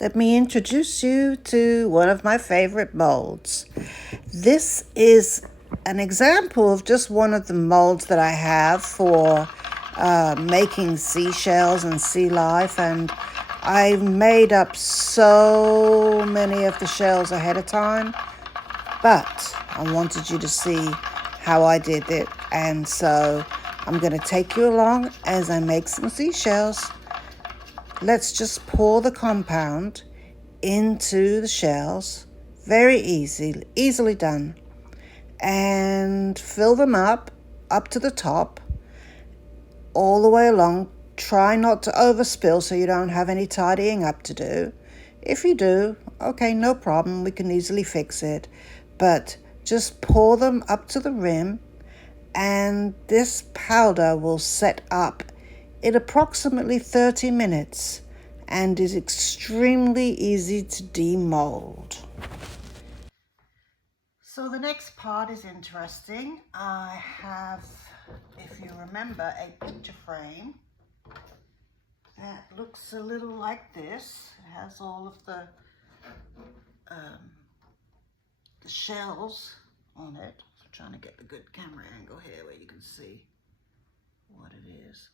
let me introduce you to one of my favorite molds. This is an example of just one of the molds that I have for making seashells and sea life, and I made up so many of the shells ahead of time, but I wanted you to see how I did it, and so I'm going to take you along as I make some seashells. Let's just pour the compound into the shells. Very easily done. And fill them up to the top, all the way along. Try not to overspill so you don't have any tidying up to do. If you do, okay, no problem, we can easily fix it. But just pour them up to the rim, and this powder will set up in approximately 30 minutes and is extremely easy to demold. So the next part is interesting. I have, if you remember, a picture frame that looks a little like this. It has all of the shells on it. I'm trying to get the good camera angle here where you can see what it is.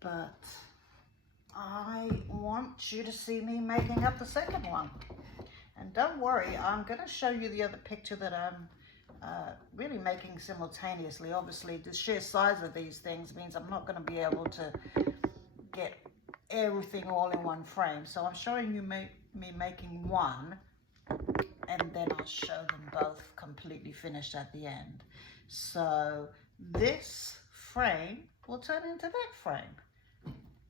But I want you to see me making up the second one. And don't worry, I'm going to show you the other picture that I'm really making simultaneously. Obviously, the sheer size of these things means I'm not going to be able to get everything all in one frame. So I'm showing you me making one, and then I'll show them both completely finished at the end. So this frame will turn into that frame.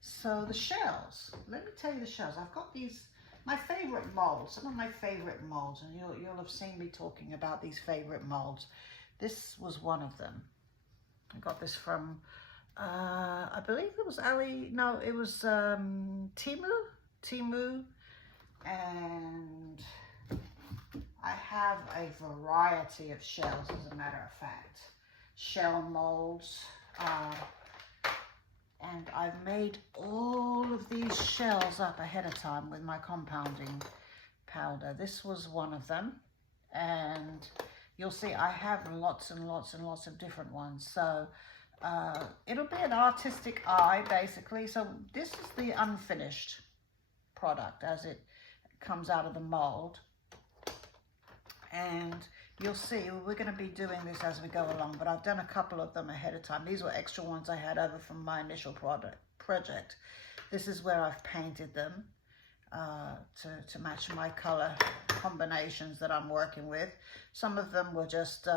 So the shells, let me tell you the shells. I've got these, my favorite molds, some of my favorite molds, and you'll have seen me talking about these favorite molds. This was one of them. I got this from, I believe it was it was Temu, and I have a variety of shells, as a matter of fact. Shell molds, and I've made all of these shells up ahead of time with my compounding powder. This was one of them, and you'll see I have lots and lots and lots of different ones. So it'll be an artistic eye, basically. So this is the unfinished product as it comes out of the mold. And you'll see we're going to be doing this as we go along, but I've done a couple of them ahead of time. These were extra ones I had over from my initial project. This is where I've painted them to match my color combinations that I'm working with. Some of them were just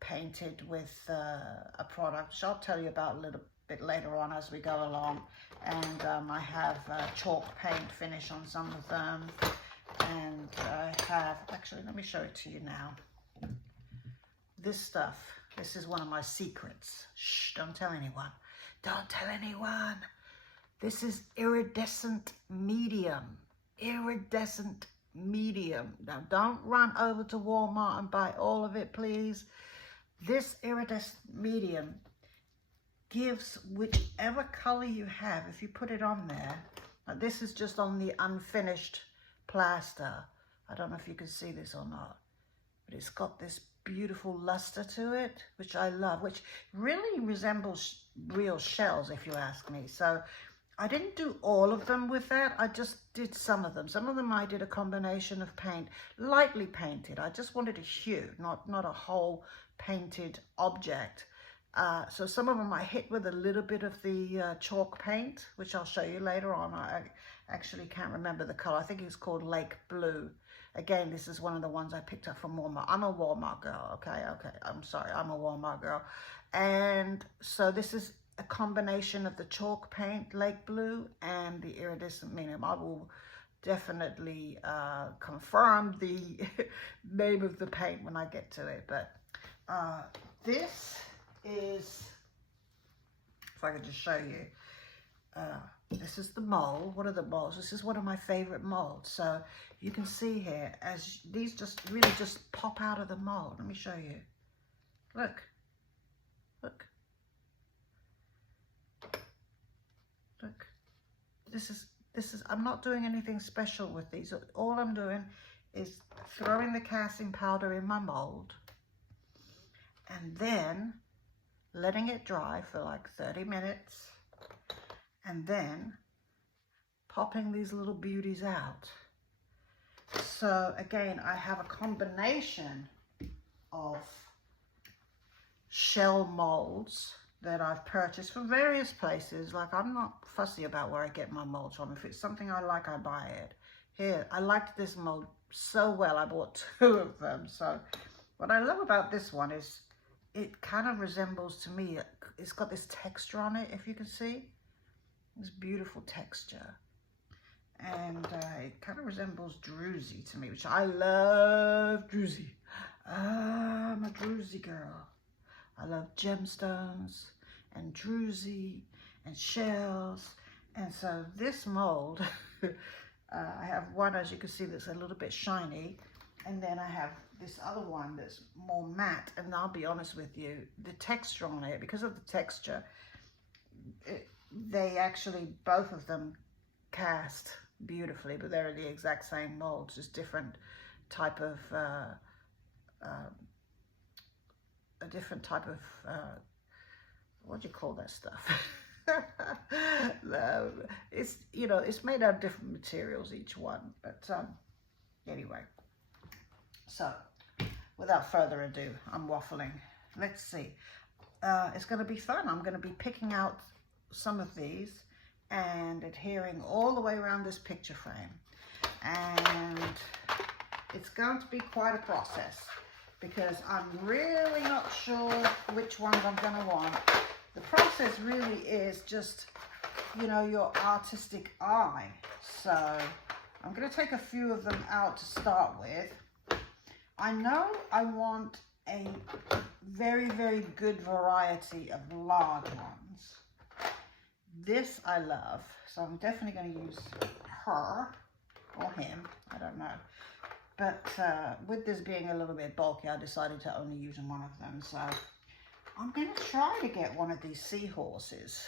painted with a product, which I'll tell you about a little bit later on as we go along. And I have chalk paint finish on some of them. And I have, actually, let me show it to you now. This stuff, this is one of my secrets. Shh, don't tell anyone. Don't tell anyone. This is iridescent medium. Iridescent medium. Now, don't run over to Walmart and buy all of it, please. This iridescent medium gives whichever color you have, if you put it on there. Now, this is just on the unfinished plaster. I don't know if you can see this or not, but it's got this beautiful luster to it, which I love, which really resembles real shells, if you ask me. So I didn't do all of them with that. I just did some of them. Some of them I did a combination of paint, lightly painted. I just wanted a hue, not a whole painted object. So some of them I hit with a little bit of the chalk paint, which I'll show you later on. I actually can't remember the color. I think it's called Lake Blue. Again, this is one of the ones I picked up from Walmart. I'm a Walmart girl, okay? I'm sorry, I'm a Walmart girl. And so this is a combination of the chalk paint, Lake Blue, and the iridescent medium. I will definitely confirm the name of the paint when I get to it. But this is, if I could just show you, this is the mold, one of the molds. This is one of my favorite molds. So you can see here, as these just really just pop out of the mold. Let me show you. Look, look, look. I'm not doing anything special with these. All I'm doing is throwing the casting powder in my mold and then letting it dry for like 30 minutes and then popping these little beauties out. So again, I have a combination of shell molds that I've purchased from various places. Like, I'm not fussy about where I get my molds from. If it's something I like, I buy it. Here, I liked this mold so well, I bought 2 of them. So what I love about this one is it kind of resembles, to me, it's got this texture on it, if you can see. This beautiful texture. And it kind of resembles druzy to me, which I love druzy. I'm a druzy girl. I love gemstones and druzy and shells. And so this mold, I have one, as you can see, that's a little bit shiny. And then I have this other one that's more matte. And I'll be honest with you, the texture on it, because of the texture, they actually, both of them cast beautifully, but they're the exact same molds, just different type of a different type of what do you call that stuff? It's, you know, it's made out of different materials, each one, but anyway, so without further ado, I'm waffling. Let's see. It's going to be fun. I'm going to be picking out some of these and adhering all the way around this picture frame, and it's going to be quite a process because I'm really not sure which ones I'm going to want. The process really is just, you know, your artistic eye. So I'm going to take a few of them out to start with. I know I want a very, very good variety of large ones. This I love, so I'm definitely going to use her or him, I don't know. But with this being a little bit bulky, I decided to only use one of them. So I'm going to try to get one of these seahorses,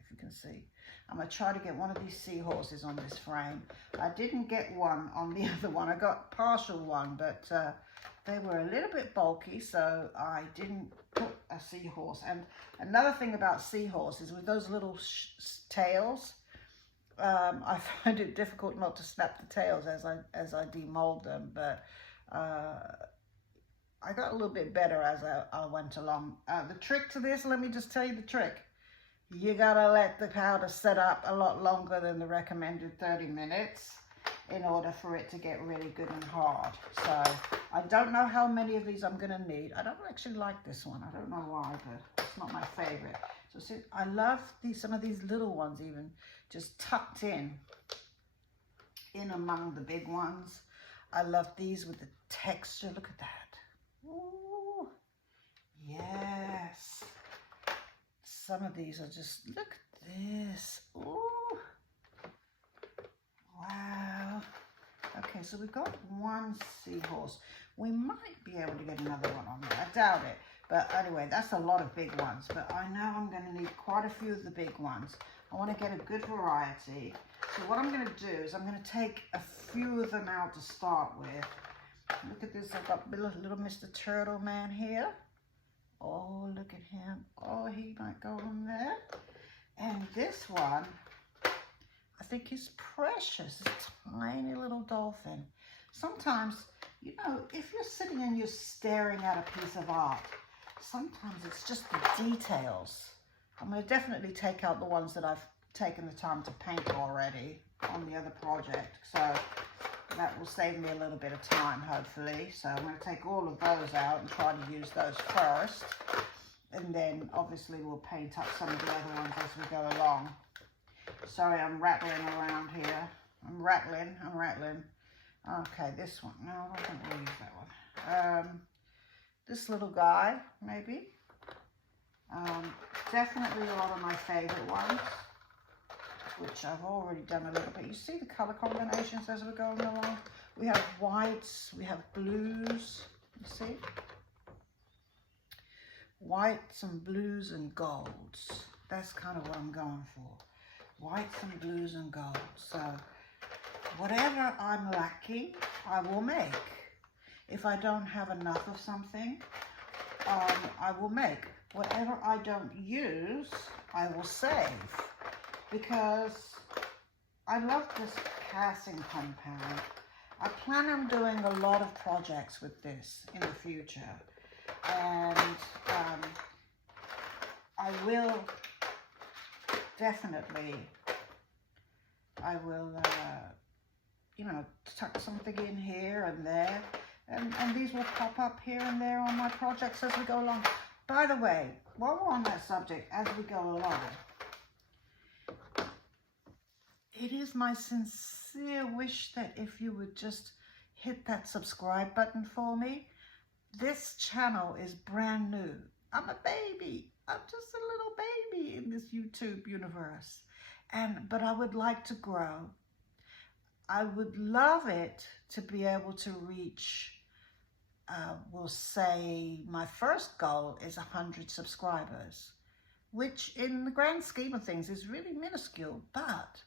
if you can see. I'm going to try to get one of these seahorses on this frame. I didn't get one on the other one. I got partial one, but they were a little bit bulky, so I didn't put a seahorse. And another thing about seahorses, with those little tails, I find it difficult not to snap the tails as I demold them, but I got a little bit better as I went along. The trick to this, let me just tell you the trick. You gotta let the powder set up a lot longer than the recommended 30 minutes in order for it to get really good and hard. So I don't know how many of these I'm gonna need. I don't actually like this one. I don't know why, but it's not my favorite. So see, I love some of these little ones even just tucked in among the big ones. I love these with the texture. Look at that. Ooh, yes. Some of these are just, look at this. Ooh. Wow. Okay, so we've got one seahorse. We might be able to get another one on there. I doubt it. But anyway, that's a lot of big ones. But I know I'm going to need quite a few of the big ones. I want to get a good variety. So what I'm going to do is I'm going to take a few of them out to start with. Look at this. I've got little Mr. Turtle Man here. Oh, look at him. Oh, he might go on there. And this one, I think is precious. A tiny little dolphin. Sometimes, you know, if you're sitting and you're staring at a piece of art, sometimes it's just the details. I'm going to definitely take out the ones that I've taken the time to paint already on the other project. So that will save me a little bit of time, hopefully. So I'm going to take all of those out and try to use those first. And then obviously we'll paint up some of the other ones as we go along. Sorry, I'm rattling around here. I'm rattling. Okay, this one. No, I don't think we'll use that one. This little guy, maybe. Definitely a lot of my favorite ones, which I've already done a little bit. You see the color combinations as we're going along? We have whites, we have blues, you see? Whites and blues and golds. That's kind of what I'm going for. whites and blues and gold. So whatever I'm lacking, I will make. If I don't have enough of something, I will make. Whatever I don't use, I will save. Because I love this casting compound. I plan on doing a lot of projects with this in the future. And I will definitely, you know, tuck something in here and there. And these will pop up here and there on my projects as we go along. By the way, while we're on that subject, as we go along, it is my sincere wish that if you would just hit that subscribe button for me. This channel is brand new. I'm a baby. I'm just a little baby in this YouTube universe. But I would like to grow. I would love it to be able to reach, we'll say my first goal is 100 subscribers, which in the grand scheme of things is really minuscule. But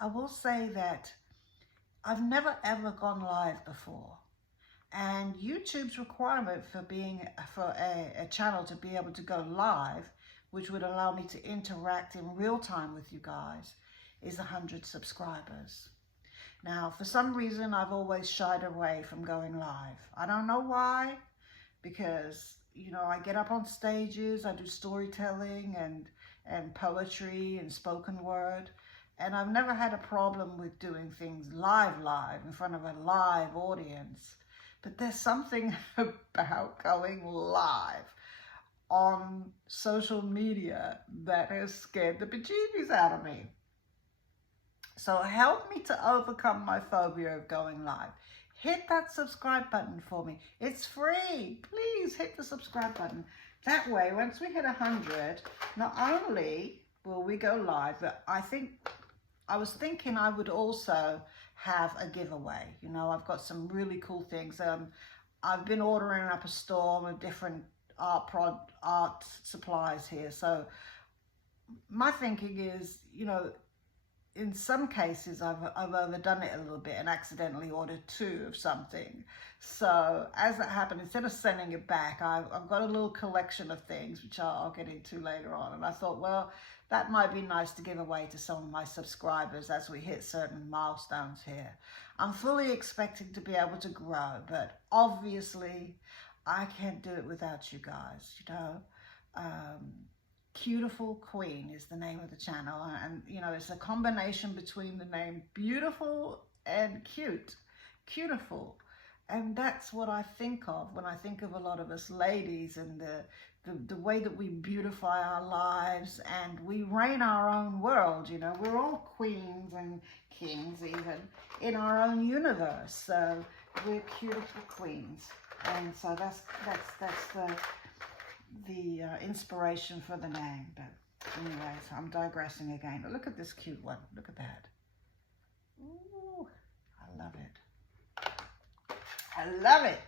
I will say that I've never ever gone live before. And YouTube's requirement for a channel to be able to go live, which would allow me to interact in real time with you guys, is 100 subscribers. Now, for some reason, I've always shied away from going live. I don't know why, because, you know, I get up on stages, I do storytelling and poetry and spoken word, and I've never had a problem with doing things live in front of a live audience. But there's something about going live on social media that has scared the bejeebies out of me. So help me to overcome my phobia of going live. Hit that subscribe button for me. It's free. Please hit the subscribe button. That way, once we hit 100, not only will we go live, but I was thinking I would also have a giveaway. You know, I've got some really cool things. I've been ordering up a store with different art supplies here. So my thinking is, you know, in some cases I've overdone it a little bit and accidentally ordered 2 of something. So as that happened, instead of sending it back, I've got a little collection of things which I'll get into later on. And I thought, well, that might be nice to give away to some of my subscribers as we hit certain milestones here. I'm fully expecting to be able to grow, but obviously I can't do it without you guys, you know. Cutiful Queen is the name of the channel, and you know, it's a combination between the name beautiful and cute. Cutiful. And that's what I think of when I think of a lot of us ladies and the way that we beautify our lives and we reign our own world. You know, we're all queens and kings even in our own universe. So we're Cutiful Queens. And so that's the inspiration for the name. But anyways, I'm digressing again. But look at this cute one. Look at that. Ooh, I love it. I love it.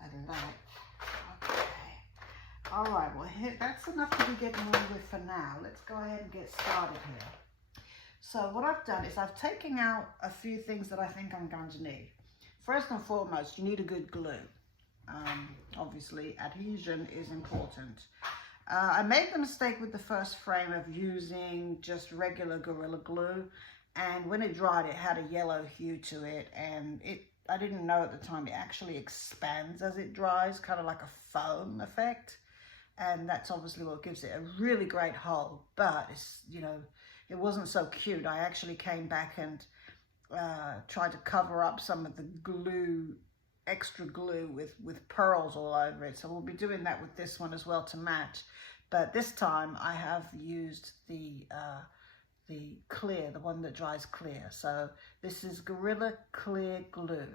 I love it. Okay. All right. Well, that's enough to be getting on with for now. Let's go ahead and get started here. So what I've done is I've taken out a few things that I think I'm going to need. First and foremost, you need a good glue. Obviously, adhesion is important. I made the mistake with the first frame of using just regular Gorilla Glue, and when it dried, it had a yellow hue to it, and I didn't know at the time, it actually expands as it dries, kind of like a foam effect, and that's obviously what gives it a really great hold. But it's, you know, it wasn't so cute. I actually came back and tried to cover up some of the glue, extra glue with pearls all over it. So we'll be doing that with this one as well to match. But this time I have used the clear, the one that dries clear. So this is Gorilla Clear Glue.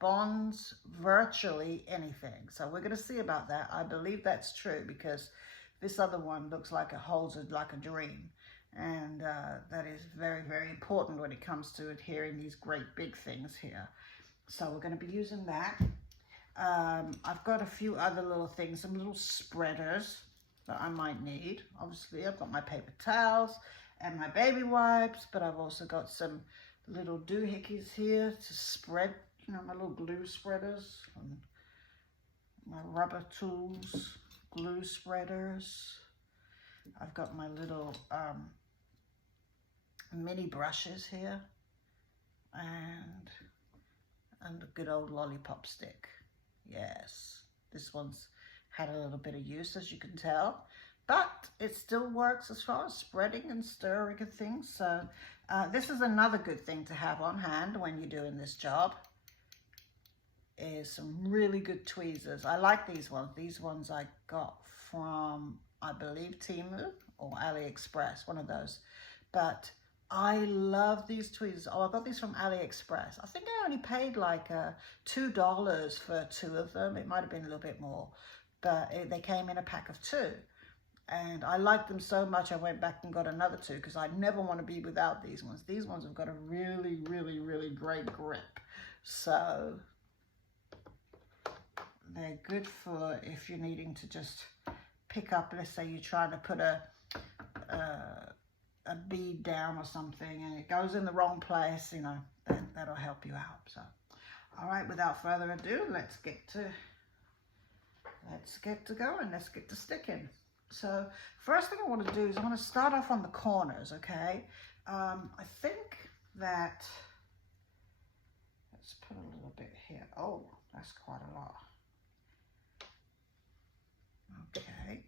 Bonds virtually anything. So we're going to see about that. I believe that's true because this other one looks like it holds it like a dream. And that is very, very important when it comes to adhering these great big things here. So we're going to be using that. I've got a few other little things, some little spreaders that I might need. Obviously, I've got my paper towels and my baby wipes, but I've also got some little doohickeys here to spread, you know, my little glue spreaders, and my rubber tools, glue spreaders. I've got my little mini brushes here, and the good old lollipop stick. Yes, this one's had a little bit of use, as you can tell, but it still works as far as spreading and stirring and things. So this is another good thing to have on hand when you're doing this job, is some really good tweezers. I like these ones. These ones I got from, I believe, Temu or AliExpress, one of those. But I love these tweezers. Oh, I got these from AliExpress. I think I only paid like $2 for 2 of them. It might have been a little bit more, but they came in a pack of 2. And I liked them so much I went back and got another 2 because I never want to be without these ones. These ones have got a really, really, really great grip. So they're good for if you're needing to just pick up, let's say you're trying to put a bead down or something and it goes in the wrong place, you know, that'll help you out. So, all right, without further ado, let's get to going. Let's get to sticking. So first thing I want to do is I want to start off on the corners, okay? I think that, let's put a little bit here. Oh, that's quite a lot. Okay,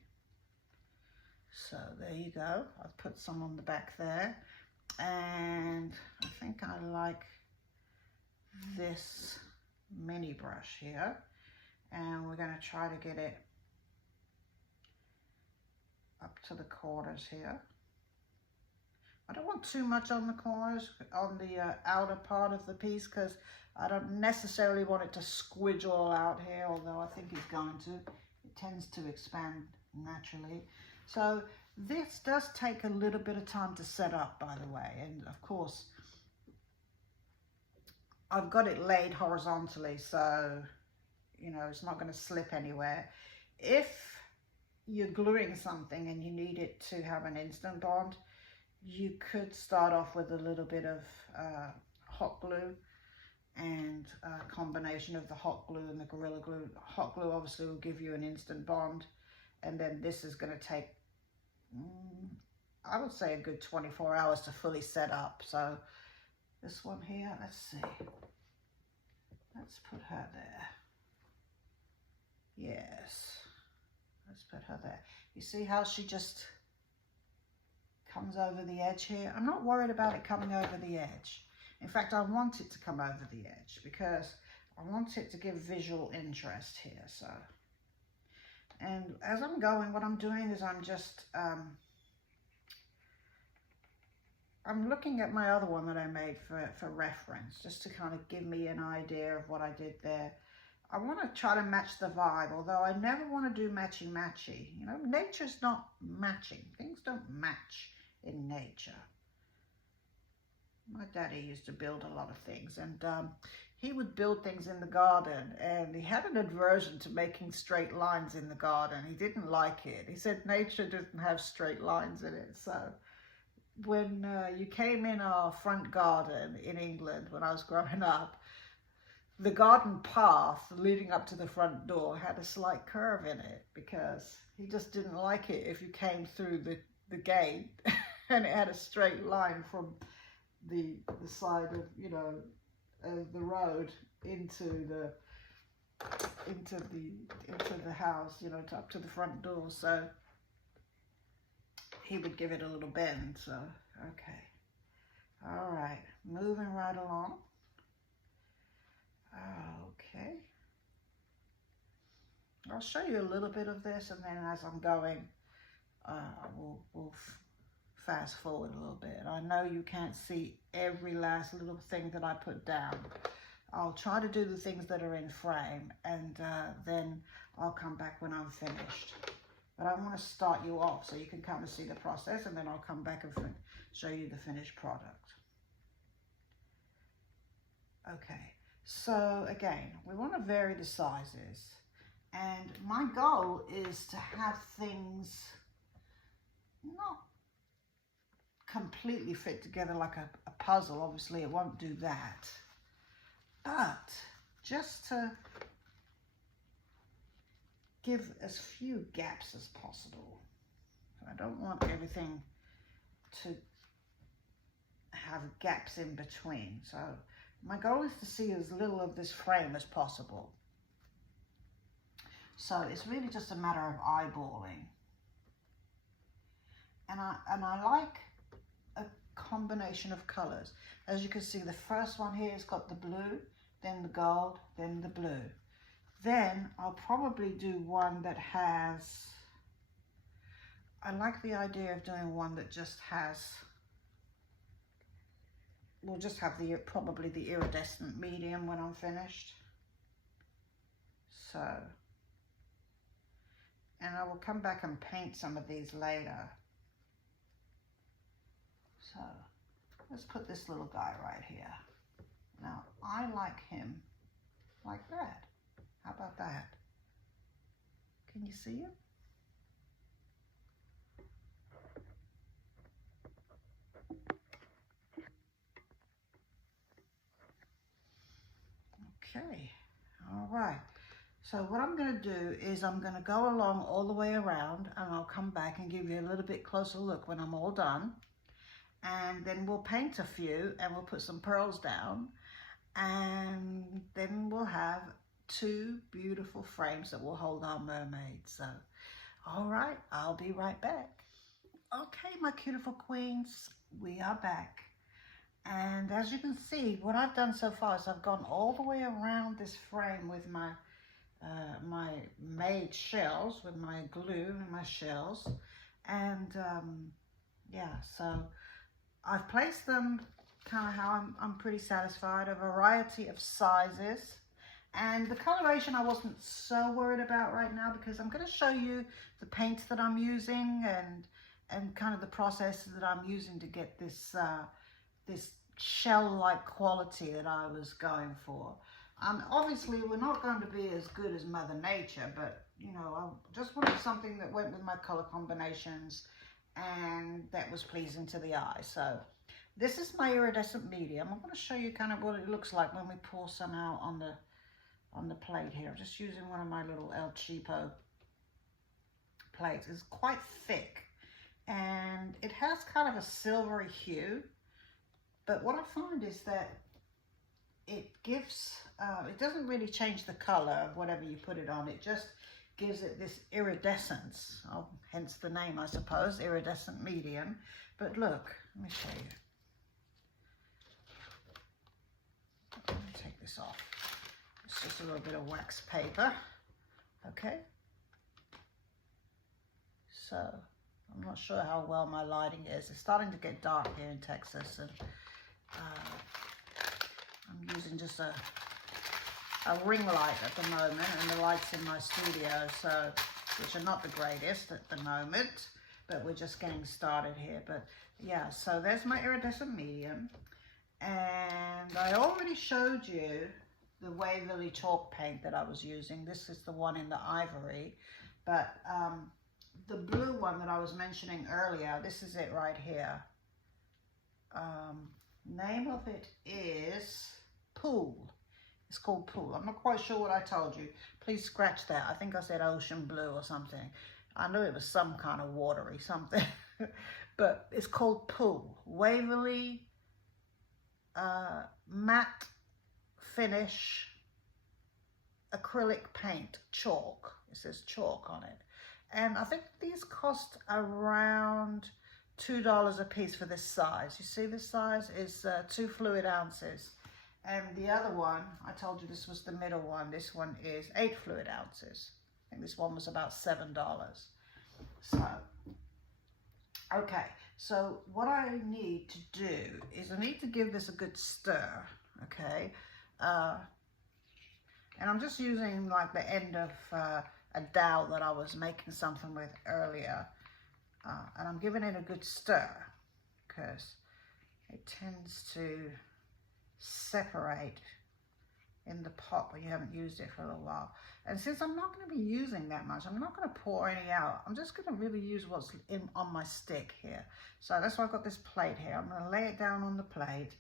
so there you go. I've put some on the back there, and I think I like this mini brush here, and we're going to try to get it up to the corners here. I don't want too much on the corners, on the outer part of the piece, because I don't necessarily want it to squidge all out here, although I think it's going to. It tends to expand naturally. So this does take a little bit of time to set up, by the way, and of course I've got it laid horizontally, so you know it's not going to slip anywhere. If you're gluing something and you need it to have an instant bond, you could start off with a little bit of hot glue, and a combination of the hot glue and the Gorilla Glue. Hot glue obviously will give you an instant bond, and then this is going to take, I would say, a good 24 hours to fully set up. So this one here, let's see, let's put her there. Yes, let's put her there. You see how she just comes over the edge here? I'm not worried about it coming over the edge. In fact, I want it to come over the edge because I want it to give visual interest here. So, and as I'm going, what I'm doing is I'm just, I'm looking at my other one that I made for reference, just to kind of give me an idea of what I did there. I want to try to match the vibe, although I never want to do matchy-matchy. You know, nature's not matching. Things don't match in nature. My daddy used to build a lot of things, and he would build things in the garden, and he had an aversion to making straight lines in the garden. He didn't like it. He said nature doesn't have straight lines in it. So when you came in our front garden in England when I was growing up, the garden path leading up to the front door had a slight curve in it because he just didn't like it if you came through the gate and it had a straight line from the side of, you know, the road into the house, you know, up to the front door. So he would give it a little bend. So okay, all right, moving right along. Okay, I'll show you a little bit of this, and then as I'm going, we'll fast forward a little bit. I know you can't see every last little thing that I put down. I'll try to do the things that are in frame, and then I'll come back when I'm finished. But I want to start you off so you can kind of see the process, and then I'll come back and show you the finished product. Okay, so again, we want to vary the sizes, and my goal is to have things not completely fit together like a puzzle. Obviously, it won't do that. But just to give as few gaps as possible. I don't want everything to have gaps in between. So my goal is to see as little of this frame as possible. So it's really just a matter of eyeballing. And I like a combination of colors. As you can see, the first one here has got the blue, then the gold, then the blue. Then I'll probably do one that has, I like the idea of doing one that just has, we'll just have the probably the iridescent medium when I'm finished. So, and I will come back and paint some of these later. So let's put this little guy right here. Now I like him like that. How about that? Can you see him? Okay, all right. So what I'm going to do is I'm going to go along all the way around, and I'll come back and give you a little bit closer look when I'm all done. And then we'll paint a few and we'll put some pearls down, and then we'll have two beautiful frames that will hold our mermaid. So, all right, I'll be right back. Okay, my beautiful queens, we are back. And as you can see, what I've done so far is I've gone all the way around this frame with my my made shells, with my glue and my shells. And yeah, so I've placed them kind of how I'm pretty satisfied, a variety of sizes. And the coloration I wasn't so worried about right now, because I'm going to show you the paints that I'm using and kind of the process that I'm using to get this this shell-like quality that I was going for. Obviously, we're not going to be as good as Mother Nature, but you know, I just wanted something that went with my color combinations and that was pleasing to the eye. So this is my iridescent medium. I'm going to show you kind of what it looks like when we pour some out on the plate here. I'm just using one of my little El Cheapo plates. It's quite thick and it has kind of a silvery hue, but what I find is that it gives, it doesn't really change the color of whatever you put it on. It just gives it this iridescence, hence the name, I suppose, iridescent medium. But look, let me show you. Let me take this off. It's just a little bit of wax paper, okay? So, I'm not sure how well my lighting is. It's starting to get dark here in Texas, and I'm using just a ring light at the moment, and the lights in my studio, so which are not the greatest at the moment, but we're just getting started here. But yeah, so there's my iridescent medium, and I already showed you the Waverly chalk paint that I was using. This is the one in the ivory, but the blue one that I was mentioning earlier, this is it right here. Name of it is Pool. It's called Pool. I'm not quite sure what I told you. Please scratch that. I think I said ocean blue or something. I knew it was some kind of watery something. But it's called Pool. Waverly matte finish acrylic paint chalk. It says chalk on it. And I think these cost around $2 a piece for this size. You see, this size is 2 fluid ounces. And the other one, I told you this was the middle one. This one is 8 fluid ounces. I think this one was about $7. So, okay. So what I need to do is I need to give this a good stir, okay? And I'm just using like the end of a dowel that I was making something with earlier. And I'm giving it a good stir because it tends to separate in the pot when you haven't used it for a little while. And since I'm not going to be using that much, I'm not going to pour any out. I'm just going to really use what's on my stick here. So that's why I've got this plate here. I'm going to lay it down on the plate,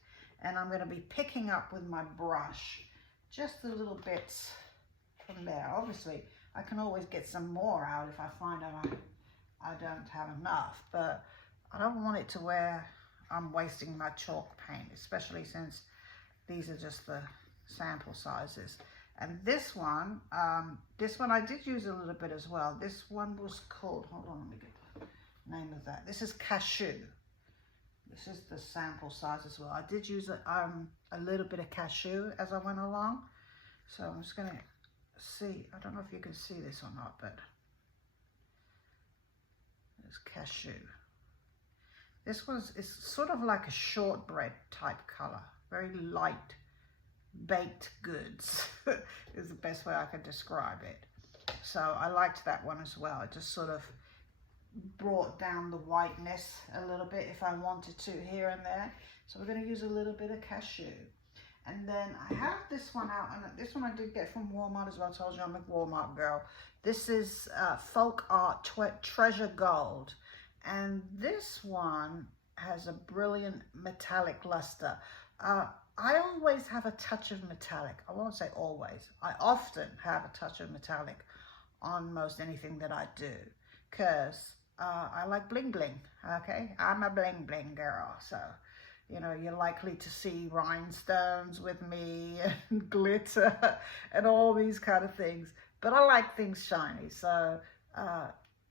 and I'm going to be picking up with my brush just the little bits from there. Obviously, I can always get some more out if I find out I don't have enough, but I don't want it to where I'm wasting my chalk paint, especially since these are just the sample sizes. And this one I did use a little bit as well. This one was called, hold on, let me get the name of that. This is cashew. This is the sample size as well. I did use a little bit of cashew as I went along. So I'm just gonna see, I don't know if you can see this or not, but there's cashew. This is sort of like a shortbread type color, very light baked goods is the best way I can describe it. So I liked that one as well. It just sort of brought down the whiteness a little bit if I wanted to here and there. So we're going to use a little bit of cashew. And then I have this one out, and this one I did get from Walmart as well. I told you I'm a Walmart girl. This is Folk Art Treasure Gold. And this one has a brilliant metallic luster. I always have a touch of metallic. I won't say always. I often have a touch of metallic on most anything that I do, because I like bling bling, okay? I'm a bling bling girl, so, you know, you're likely to see rhinestones with me and glitter and all these kind of things. But I like things shiny, so,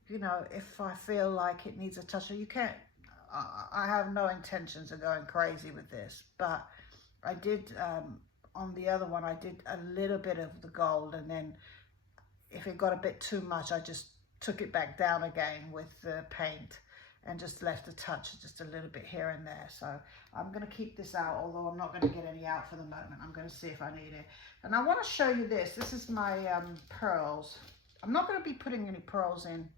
you know, if I feel like it needs a touch, you can't, I have no intentions of going crazy with this, but I did, on the other one, I did a little bit of the gold, and then if it got a bit too much, I just took it back down again with the paint and just left a touch, just a little bit here and there. So I'm going to keep this out, although I'm not going to get any out for the moment. I'm going to see if I need it. And I want to show you this. This is my pearls. I'm not going to be putting any pearls in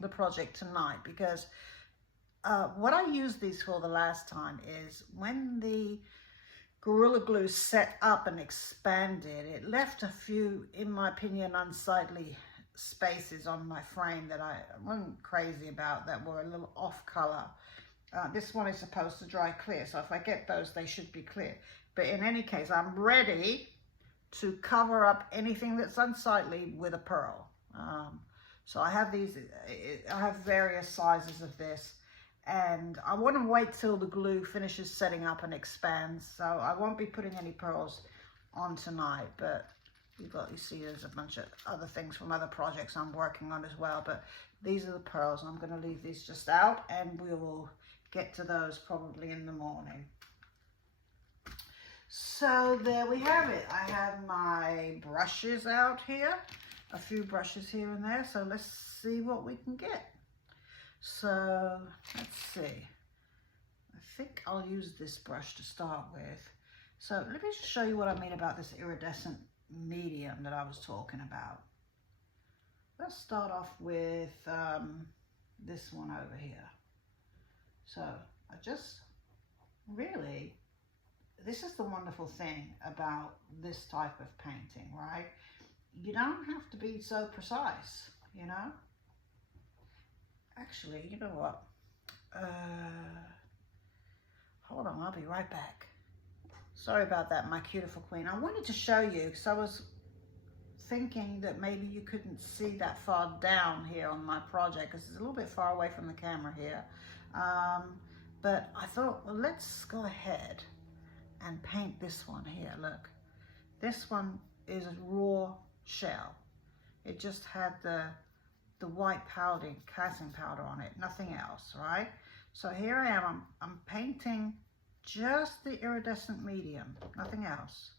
the project tonight, because what I used these for the last time is when the Gorilla Glue set up and expanded, it left a few, in my opinion, unsightly spaces on my frame that I wasn't crazy about, that were a little off color. This one is supposed to dry clear, so if I get those, they should be clear. But in any case, I'm ready to cover up anything that's unsightly with a pearl. So I have these, I have various sizes of this. And I want to wait till the glue finishes setting up and expands. So I won't be putting any pearls on tonight, but you see there's a bunch of other things from other projects I'm working on as well. But these are the pearls. I'm going to leave these just out, and we will get to those probably in the morning. So there we have it. I have my brushes out here, a few brushes here and there. So let's see what we can get. So let's see, I think I'll use this brush to start with. So let me just show you what I mean about this iridescent medium that I was talking about. Let's start off with this one over here. So I just really, this is the wonderful thing about this type of painting, right? You don't have to be so precise, you know? Actually, you know what? Hold on, I'll be right back. Sorry about that, my beautiful queen. I wanted to show you, because I was thinking that maybe you couldn't see that far down here on my project, because it's a little bit far away from the camera here. But I thought, well, let's go ahead and paint this one here. Look, this one is a raw shell. It just had the white powder, casting powder on it, nothing else, right? So here I am, I'm painting just the iridescent medium, nothing else.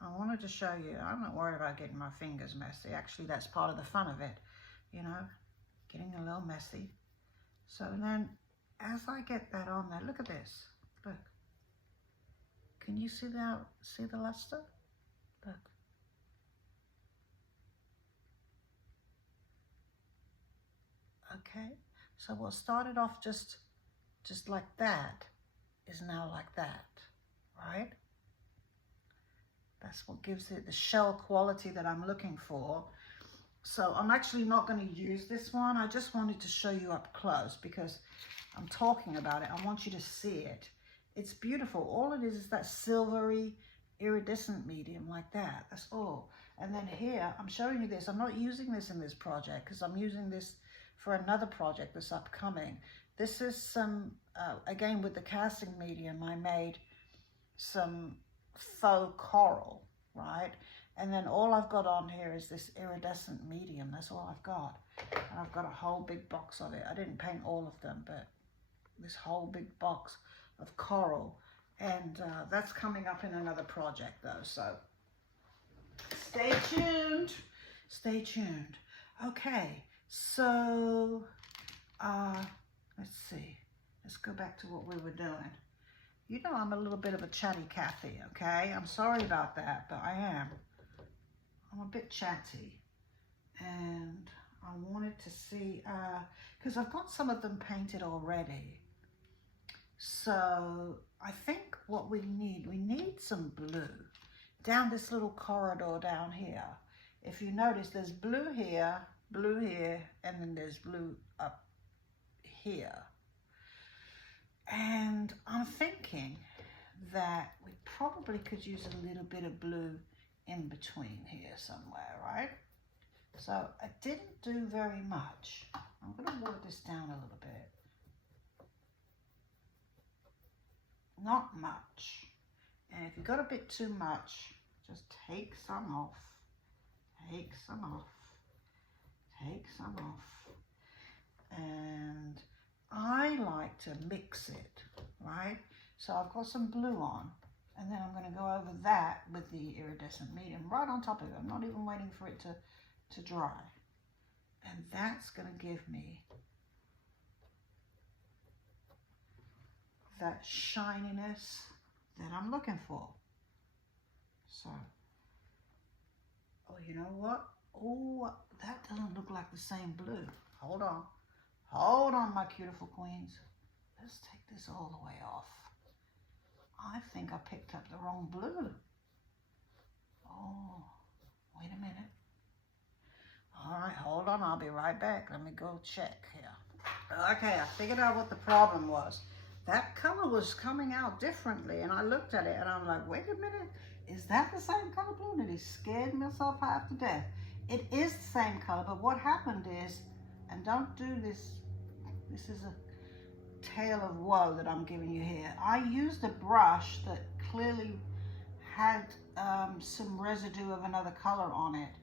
I wanted to show you, I'm not worried about getting my fingers messy. Actually, that's part of the fun of it, you know, getting a little messy. So then, as I get that on there, look at this, look. Can you see the luster? Look. Okay, so what started off just like that is now like that, right? That's what gives it the shell quality that I'm looking for. So I'm actually not going to use this one. I just wanted to show you up close because I'm talking about it. I want you to see it. It's beautiful. All it is that silvery iridescent medium like that. That's all. And then here, I'm showing you this. I'm not using this in this project because I'm using this for another project that's upcoming. This is some, again, with the casting medium, I made some faux coral, right? And then all I've got on here is this iridescent medium. That's all I've got. And I've got a whole big box of it. I didn't paint all of them, but this whole big box of coral. And that's coming up in another project though. So stay tuned. Stay tuned. Okay, so let's see. Let's go back to what we were doing. You know I'm a little bit of a chatty Cathy, okay? I'm sorry about that, but I am. I'm a bit chatty. And I wanted to see, because I've got some of them painted already. So I think what we need some blue down this little corridor down here. If you notice, there's blue here, and then there's blue up here. And I'm thinking that we probably could use a little bit of blue in between here somewhere, right? So I didn't do very much. I'm going to water this down a little bit. Not much. And if you got a bit too much, just take some off. Take some off. Take some off. And I like to mix it, right? So I've got some blue on, and then I'm going to go over that with the iridescent medium right on top of it. I'm not even waiting for it to dry. And that's going to give me that shininess that I'm looking for. So, oh, you know what? Oh, that doesn't look like the same blue. Hold on. Hold on, my beautiful queens. Let's take this all the way off. I think I picked up the wrong blue. Oh, wait a minute. All right, hold on. I'll be right back. Let me go check here. Okay, I figured out what the problem was. That color was coming out differently, and I looked at it, and I'm like, wait a minute. Is that the same color blue? And it scared myself half to death. It is the same color, but what happened is, and don't do this, this is a tale of woe that I'm giving you here. I used a brush that clearly had some residue of another color on it,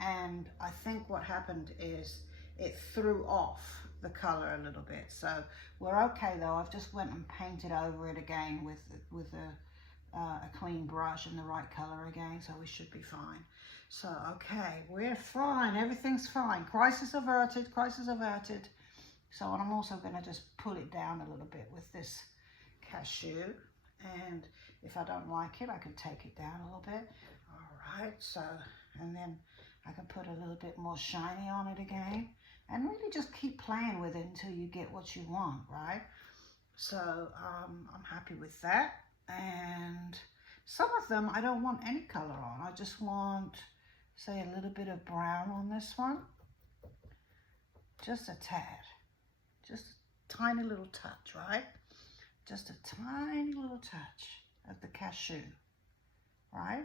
and I think what happened is it threw off the color a little bit. So we're okay though. I've just went and painted over it again with a clean brush and the right color again, so we should be fine. So okay, we're fine, everything's fine. Crisis averted, crisis averted. So I'm also going to just pull it down a little bit with this cashew, and if I don't like it, I can take it down a little bit. All right, so, and then I can put a little bit more shiny on it again, and really just keep playing with it until you get what you want, right? So I'm happy with that. And some of them I don't want any color on. I just want, say, a little bit of brown on this one. Just a tad. Just a tiny little touch, right? Just a tiny little touch of the cashew, right?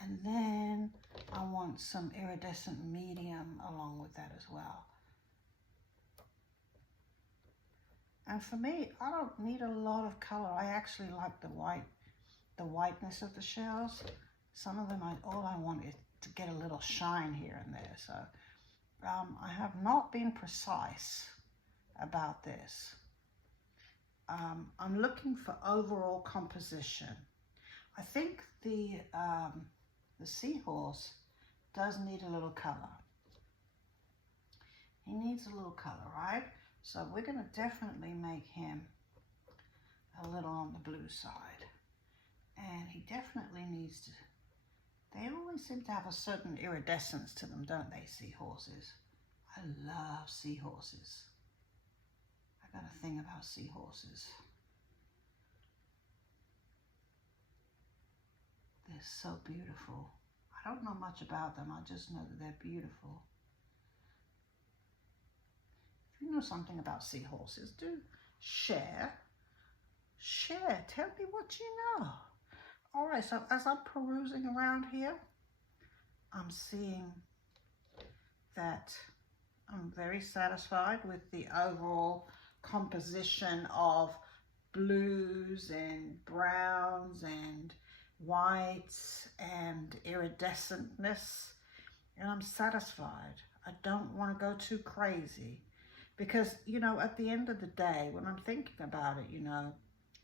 And then I want some iridescent medium along with that as well. And for me, I don't need a lot of color. I actually like the whiteness of the shells. Some of them, all I want is to get a little shine here and there. So I have not been precise about this. I'm looking for overall composition. I think the seahorse does need a little color. He needs a little color, right? So we're going to definitely make him a little on the blue side. And he definitely needs to, they always seem to have a certain iridescence to them, don't they, seahorses? I love seahorses. I got a thing about seahorses. The They're so beautiful. I don't know much about them. I just know that they're beautiful. If you know something about seahorses, do share. Tell me what you know. All right, so as I'm perusing around here, I'm seeing that I'm very satisfied with the overall composition of blues and browns and whites and iridescentness, and I'm satisfied. I don't want to go too crazy because, you know, at the end of the day, when I'm thinking about it, you know,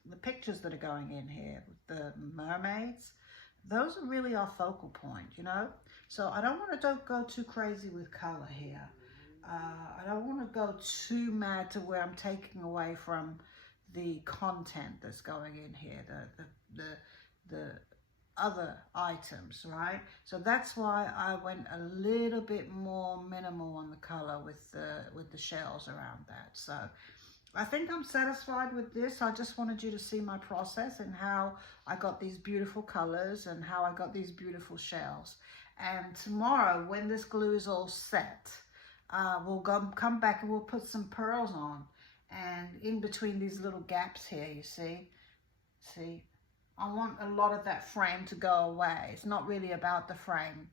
the pictures that are going in here with the mermaids, those are really our focal point, you know. So I don't want to go too crazy with color here. I don't want to go too mad to where I'm taking away from the content that's going in here, the other items, right? So that's why I went a little bit more minimal on the color with the shells around that. So I think I'm satisfied with this. I just wanted you to see my process and how I got these beautiful colors and how I got these beautiful shells. And tomorrow, when this glue is all set, we'll come back and we'll put some pearls on. And in between these little gaps here, you see, I want a lot of that frame to go away. It's not really about the frame.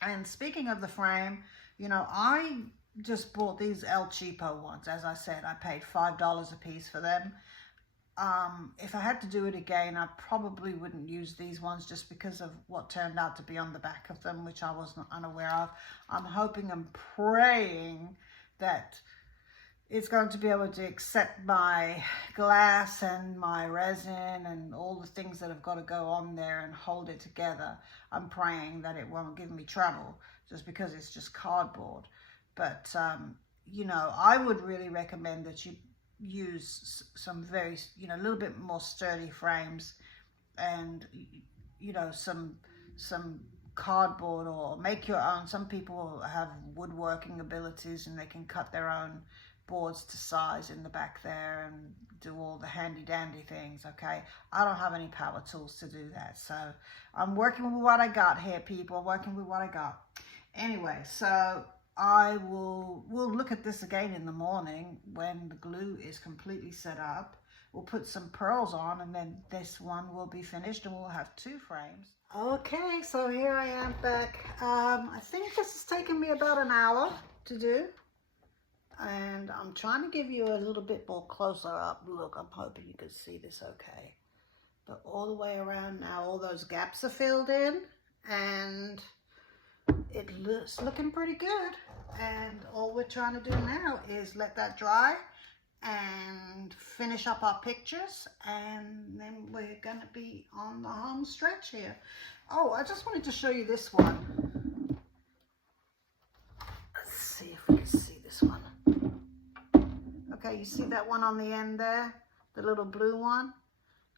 And speaking of the frame, you know, I just bought these El Cheapo ones. As I said, I paid $5 a piece for them. If I had to do it again, I probably wouldn't use these ones just because of what turned out to be on the back of them, which I wasn't unaware of. I'm hoping and praying that it's going to be able to accept my glass and my resin and all the things that have got to go on there and hold it together. I'm praying that it won't give me trouble just because it's just cardboard. But, you know, I would really recommend that you use some very, you know, a little bit more sturdy frames and, you know, some cardboard, or make your own. Some people have woodworking abilities and they can cut their own boards to size in the back there and do all the handy dandy things. Okay, I don't have any power tools to do that, so I'm working with what I got here, people. Working with what I got. Anyway, so we'll look at this again in the morning when the glue is completely set up. We'll put some pearls on, and then this one will be finished and we'll have 2 frames. Okay, so here I am back. I think this has taken me about an hour to do, and I'm trying to give you a little bit more closer up look. I'm hoping you can see this okay. But all the way around now, all those gaps are filled in, and it's looking pretty good. And all we're trying to do now is let that dry and finish up our pictures, and then we're gonna be on the home stretch here. Oh, I just wanted to show you this one. Let's see if we can see this one. Okay, you see that one on the end there, the little blue one?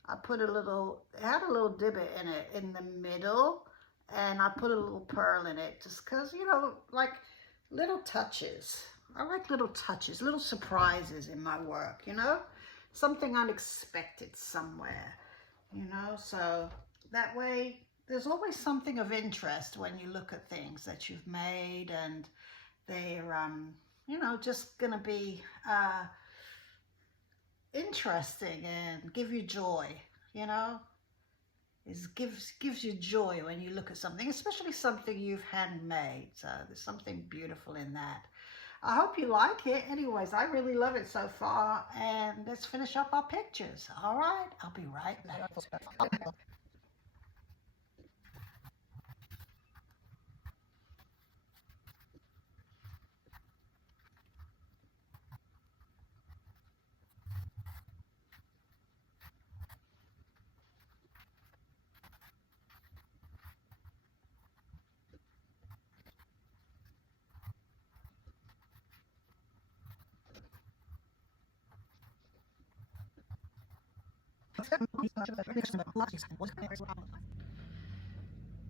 I put it had a little divot in it in the middle, and I put a little pearl in it just because, you know, like little touches. I like little touches, little surprises in my work, you know? Something unexpected somewhere, you know? So that way, there's always something of interest when you look at things that you've made, and they're, you know, just gonna be interesting and give you joy, you know? It gives you joy when you look at something, especially something you've handmade. So there's something beautiful in that. I hope you like it. Anyways, I really love it so far, and let's finish up our pictures. All right, I'll be right back.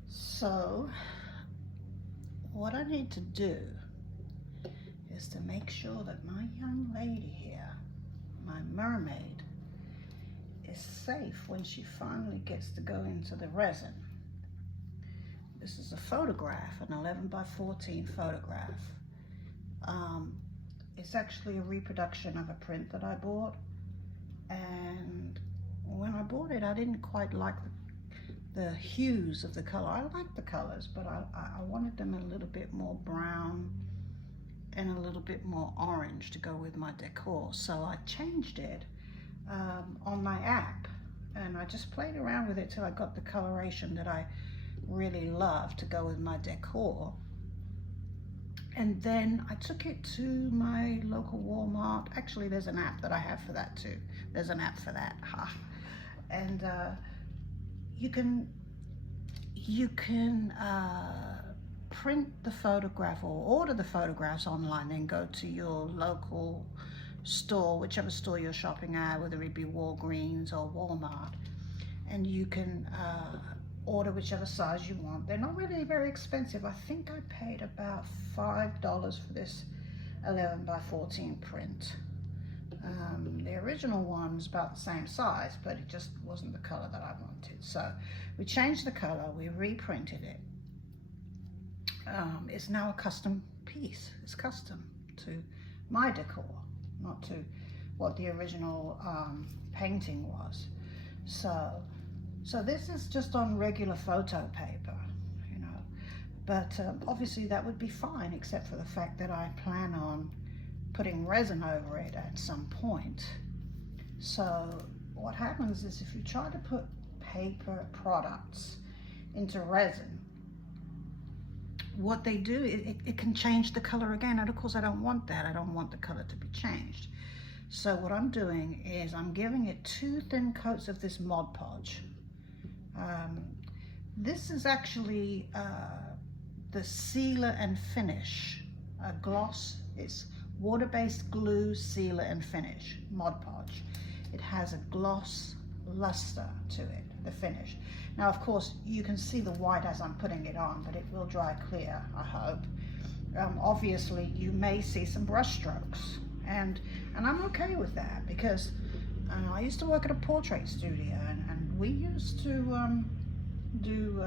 So, what I need to do is to make sure that my young lady here, my mermaid, is safe when she finally gets to go into the resin. This is a photograph, an 11 by 14 photograph. It's actually a reproduction of a print that I bought, and when I bought it I didn't quite like the hues of the color. I like the colors, but I wanted them a little bit more brown and a little bit more orange to go with my decor. So I changed it on my app, and I just played around with it till I got the coloration that I really love to go with my decor. And then I took it to my local Walmart. Actually, there's an app that I have for that too. There's an app for that. And you can print the photograph or order the photographs online, then go to your local store, whichever store you're shopping at, whether it be Walgreens or Walmart, and you can order whichever size you want. They're not really very expensive. I think I paid about $5 for this 11 by 14 print. The original one's about the same size, but it just wasn't the color that I wanted. So we changed the color, we reprinted it. It's now a custom piece. It's custom to my decor, not to what the original painting was. So this is just on regular photo paper, you know, but obviously that would be fine, except for the fact that I plan on putting resin over it at some point. So what happens is, if you try to put paper products into resin, what they do, it can change the color again, and of course I don't want that. I don't want the color to be changed. So what I'm doing is I'm giving it 2 thin coats of this Mod Podge. This is actually the Sealer and Finish gloss. It's water-based glue, sealer and finish, Mod Podge. It has a gloss luster to it, the finish. Now of course you can see the white as I'm putting it on, but it will dry clear, I hope. Obviously you may see some brush strokes, and I'm okay with that, because I used to work at a portrait studio, and we used to do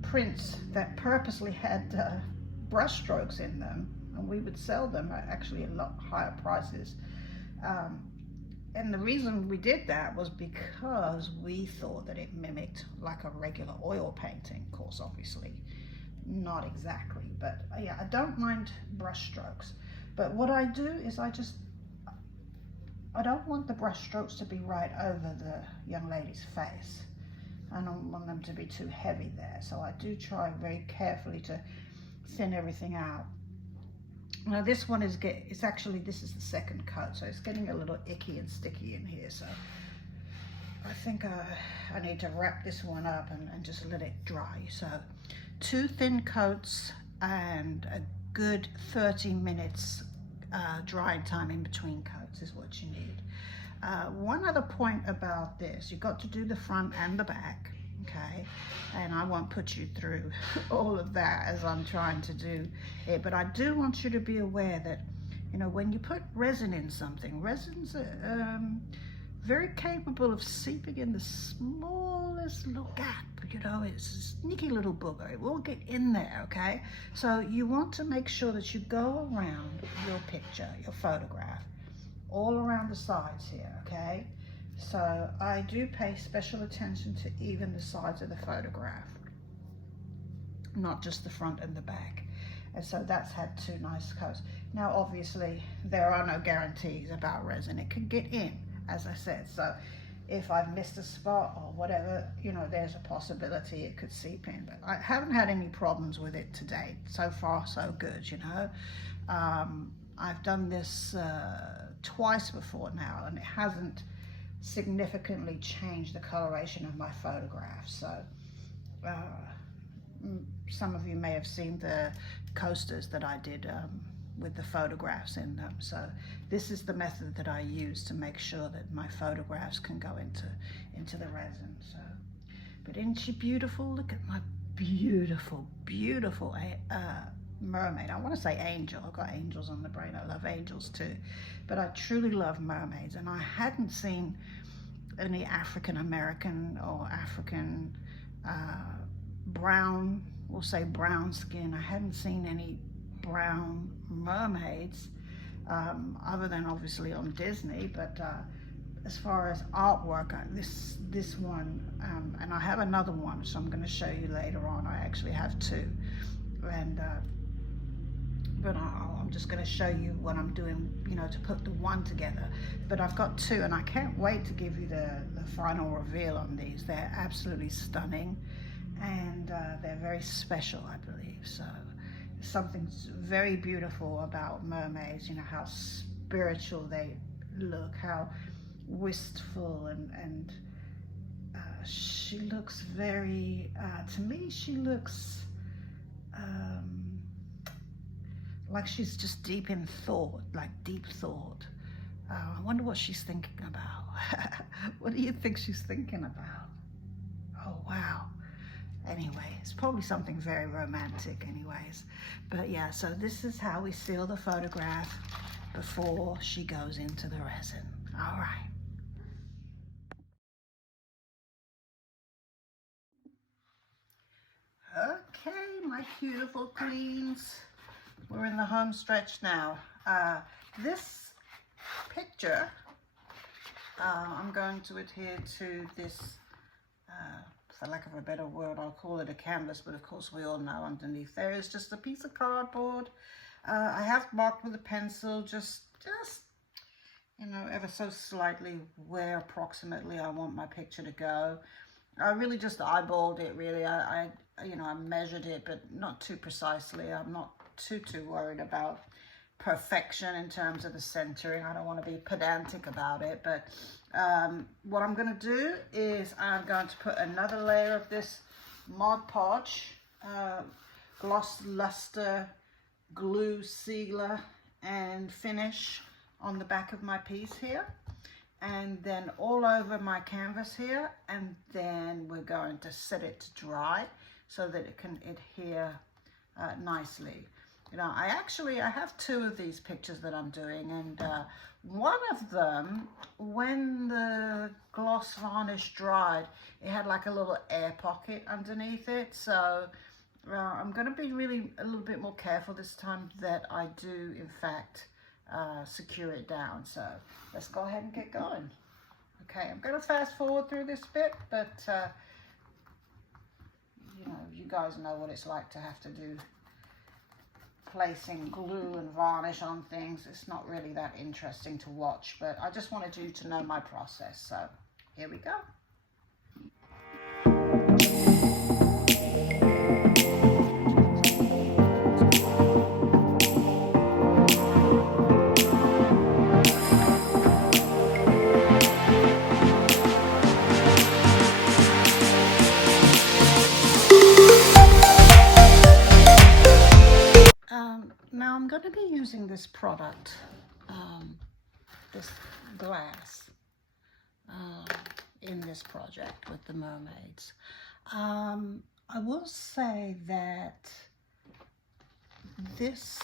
prints that purposely had brush strokes in them, and we would sell them at actually a lot higher prices. And the reason we did that was because we thought that it mimicked like a regular oil painting. Of course, obviously not exactly, but yeah, I don't mind brush strokes. But what I do is I don't want the brush strokes to be right over the young lady's face. I don't want them to be too heavy there, so I do try very carefully to thin everything out. Now this one is this is the second coat, so it's getting a little icky and sticky in here, so I think I need to wrap this one up and just let it dry. So 2 thin coats and a good 30 minutes drying time in between coats is what you need. One other point about this, you've got to do the front and the back, okay? And I won't put you through all of that as I'm trying to do it, but I do want you to be aware that, you know, when you put resin in something, resin's very capable of seeping in the smallest little gap. You know, it's a sneaky little booger. It will get in there, okay? So you want to make sure that you go around your picture, your photograph, all around the sides here, okay? So I do pay special attention to even the sides of the photograph, not just the front and the back. And so that's had 2 nice coats. Now obviously there are no guarantees about resin. It can get in, as I said. So if I've missed a spot or whatever, you know, there's a possibility it could seep in. But I haven't had any problems with it to date. So far so good, you know. I've done this twice before now, and it hasn't significantly changed the coloration of my photographs. So some of you may have seen the coasters that I did with the photographs in them. So this is the method that I use to make sure that my photographs can go into the resin. So, but isn't she beautiful? Look at my beautiful, beautiful mermaid. I want to say angel. I've got angels on the brain. I love angels too, but I truly love mermaids, and I hadn't seen any African American or African brown, we'll say brown skin. I hadn't seen any brown mermaids other than obviously on Disney, but as far as artwork, this one, and I have another one, so I'm going to show you later on. I actually have two, and but I'm just going to show you what I'm doing, you know, to put the one together. But I've got two, and I can't wait to give you the final reveal on these. They're absolutely stunning, and they're very special, I believe. So something very beautiful about mermaids, you know, how spiritual they look, how wistful, and she looks very, to me, she looks like she's just deep in thought, like deep thought. I wonder what she's thinking about. What do you think she's thinking about? Oh, wow. Anyway, it's probably something very romantic anyways. But yeah, so this is how we seal the photograph before she goes into the resin. All right. Okay, my beautiful queens. We're in the home stretch now. This picture, I'm going to adhere to this, for lack of a better word, I'll call it a canvas, but of course we all know underneath there is just a piece of cardboard. I have marked with a pencil, just you know, ever so slightly where approximately I want my picture to go. I really just eyeballed it, really. I you know, I measured it, but not too precisely. I'm not too worried about perfection in terms of the centering. I don't want to be pedantic about it, but what I'm going to do is I'm going to put another layer of this Mod Podge gloss luster glue sealer and finish on the back of my piece here, and then all over my canvas here, and then we're going to set it to dry so that it can adhere nicely. You know, I have two of these pictures that I'm doing, and one of them, when the gloss varnish dried, it had like a little air pocket underneath it. So I'm going to be really a little bit more careful this time that I do, in fact, secure it down. So let's go ahead and get going. Okay, I'm going to fast forward through this bit, but you know, you guys know what it's like to have to do placing glue and varnish on things. It's not really that interesting to watch, but I just wanted you to know my process. So here we go. Now I'm going to be using this product, this glass, in this project with the mermaids. I will say that this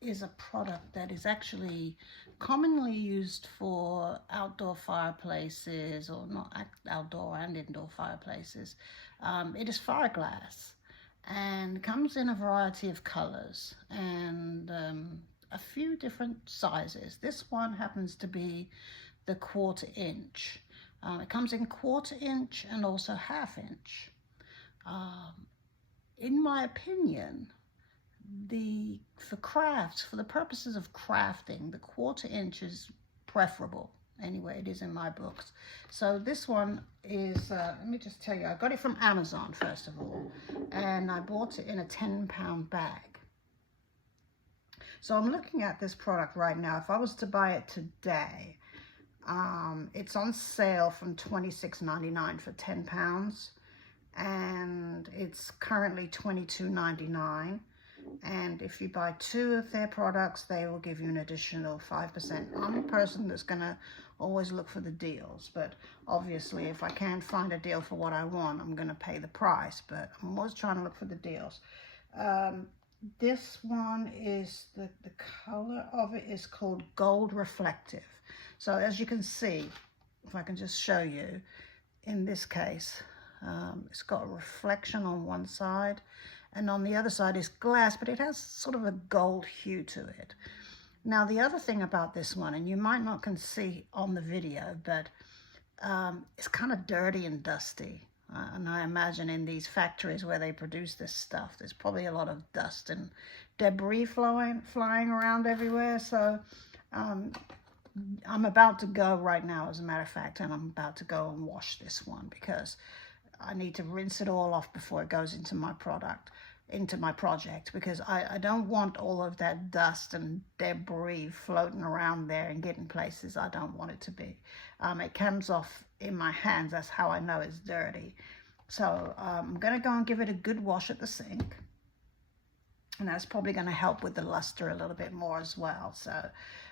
is a product that is actually commonly used for outdoor fireplaces, or not outdoor and indoor fireplaces. It is fiberglass and comes in a variety of colors and a few different sizes. This one happens to be the 1/4 inch. It comes in 1/4 inch and also 1/2 inch. In my opinion, for the purposes of crafting, the 1/4 inch is preferable. Anyway, it is in my books. So this one is, let me just tell you, I got it from Amazon first of all, and I bought it in a 10-pound bag. So I'm looking at this product right now. If I was to buy it today, it's on sale from $26.99 for 10 pounds, and it's currently $22.99. And if you buy 2 of their products, they will give you an additional 5%. I'm a person that's going to always look for the deals, but obviously if I can't find a deal for what I want, I'm going to pay the price, but I'm always trying to look for the deals. This one is, the color of it is called Gold Reflective. So as you can see, if I can just show you, in this case, it's got a reflection on one side, and on the other side is glass, but it has sort of a gold hue to it. Now, the other thing about this one, and you might not can see on the video, but it's kind of dirty and dusty. And I imagine in these factories where they produce this stuff, there's probably a lot of dust and debris flying around everywhere. So I'm about to go right now, as a matter of fact, and I'm about to go and wash this one because I need to rinse it all off before it goes into my project, because I don't want all of that dust and debris floating around there and getting places I don't want it to be. It comes off in my hands. That's how I know it's dirty. So I'm going to go and give it a good wash at the sink. And that's probably going to help with the luster a little bit more as well. So,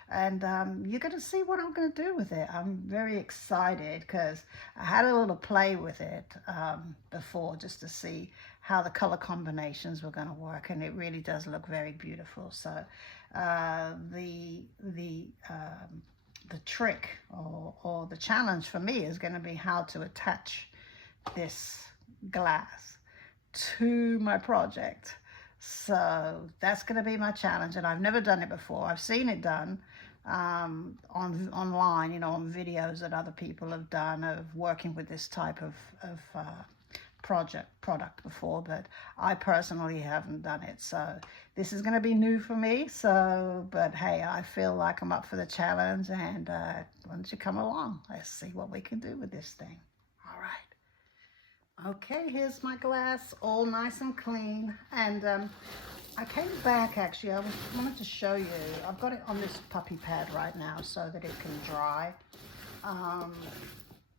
and you're going to see what I'm going to do with it. I'm very excited because I had a little play with it before, just to see how the color combinations were going to work, and it really does look very beautiful. So the trick or the challenge for me is going to be how to attach this glass to my project. So that's going to be my challenge, and I've never done it before. I've seen it done online, you know, on videos that other people have done of working with this type of product before, but I personally haven't done it. So this is going to be new for me. So, but hey, I feel like I'm up for the challenge, and why don't you come along? Let's see what we can do with this thing. All right. Okay, here's my glass, all nice and clean. And I came back, actually, I wanted to show you. I've got it on this puppy pad right now so that it can dry.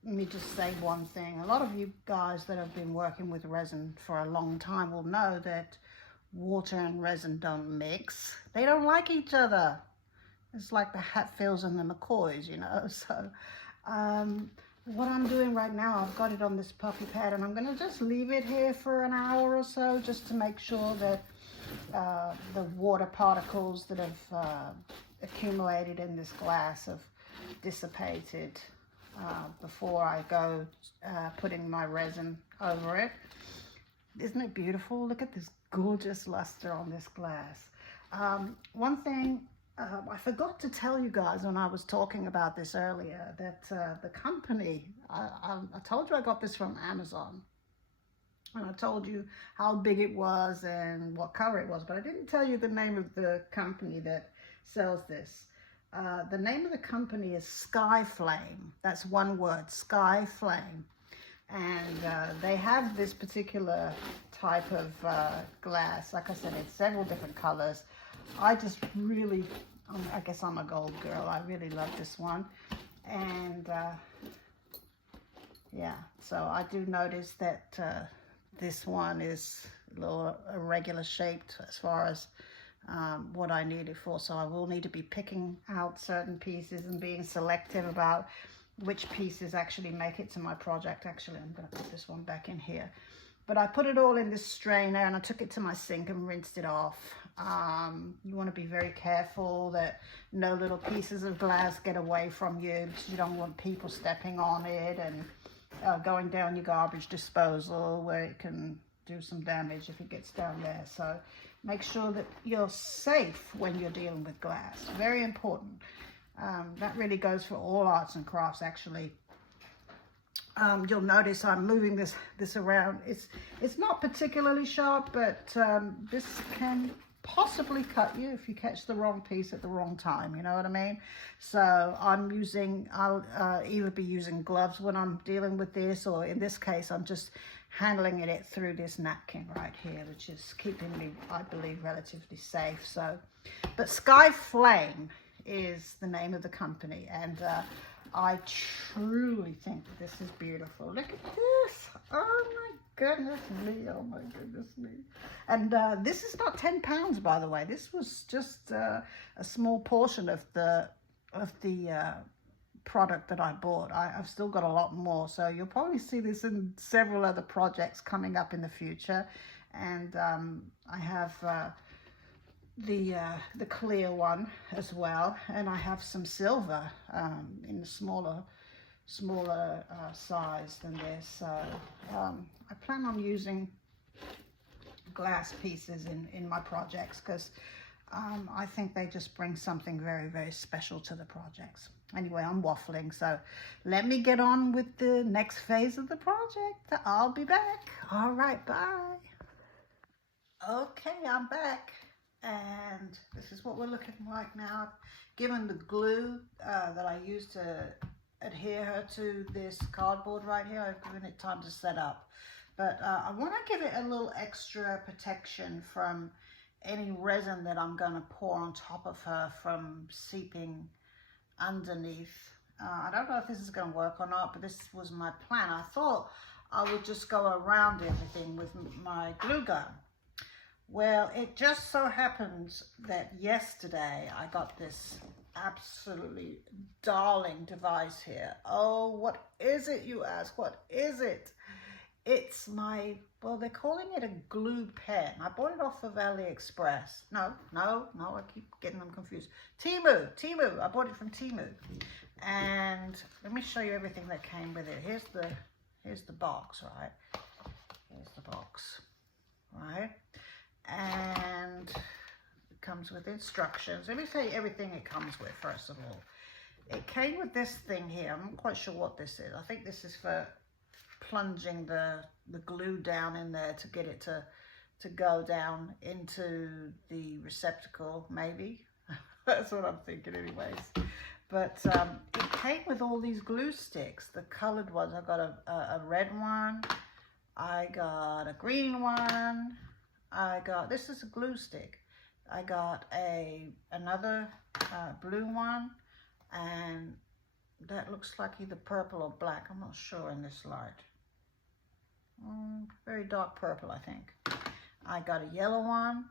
Let me just say one thing. A lot of you guys that have been working with resin for a long time will know that water and resin don't mix. They don't like each other. It's like the Hatfields and the McCoys, you know. So what I'm doing right now, I've got it on this puppy pad, and I'm going to just leave it here for an hour or so, just to make sure that the water particles that have accumulated in this glass have dissipated before I go putting my resin over it. Isn't it beautiful? Look at this gorgeous luster on this glass. One thing I forgot to tell you guys when I was talking about this earlier, that the company, I told you I got this from Amazon. And I told you how big it was and what color it was, but I didn't tell you the name of the company that sells this. The name of the company is Sky Flame. That's one word, Sky Flame. And they have this particular type of glass. Like I said, it's several different colors. I just really, I guess I'm a gold girl. I really love this one. And yeah, so I do notice that this one is a little irregular shaped as far as what I need it for. So I will need to be picking out certain pieces and being selective about which pieces actually make it to my project. Actually, I'm going to put this one back in here. But I put it all in this strainer and I took it to my sink and rinsed it off. You want to be very careful that no little pieces of glass get away from you, because you don't want people stepping on it and going down your garbage disposal where it can do some damage if it gets down there. So make sure that you're safe when you're dealing with glass. Very important. That really goes for all arts and crafts, actually. You'll notice I'm moving this around. It's not particularly sharp, but this can possibly cut you if you catch the wrong piece at the wrong time, you know what I mean? So I'll either be using gloves when I'm dealing with this, or in this case I'm just handling it through this napkin right here, which is keeping me, I believe, relatively safe. So, but Sky Flame is the name of the company, and I truly think that this is beautiful. Look at this. Oh my goodness me. Oh my goodness me. And this is not 10 pounds, by the way. This was just a small portion of the product that I bought. I've still got a lot more. So you'll probably see this in several other projects coming up in the future. And I have the clear one as well, and I have some silver in the smaller smaller size than this. So I plan on using glass pieces in my projects because I think they just bring something very, very special to the projects. Anyway, I'm waffling, so let me get on with the next phase of the project. I'll be back. All right, bye. Okay, I'm back, and this is what we're looking like now. I've given the glue that I used to adhere her to this cardboard right here, I've given it time to set up. But I want to give it a little extra protection from any resin that I'm going to pour on top of her from seeping underneath. I don't know if this is going to work or not, but this was my plan. I thought I would just go around everything with my glue gun. Well, it just so happens that yesterday I got this absolutely darling device here. Oh, what is it, you ask? What is it? It's my, well, they're calling it a glue pen. I bought it off of AliExpress. No, I keep getting them confused. Temu, I bought it from Temu. And let me show you everything that came with it. Here's the box, right? Here's the box, right? And it comes with instructions. Let me tell you everything it comes with, first of all. It came with this thing here. I'm not quite sure what this is. I think this is for plunging the glue down in there to get it to go down into the receptacle, maybe. That's what I'm thinking anyways. But it came with all these glue sticks, the colored ones. I got a red one, I got a green one, I got, this is a glue stick, I got another blue one, and that looks like either purple or black. I'm not sure in this light. Very dark purple, I think. I got a yellow one,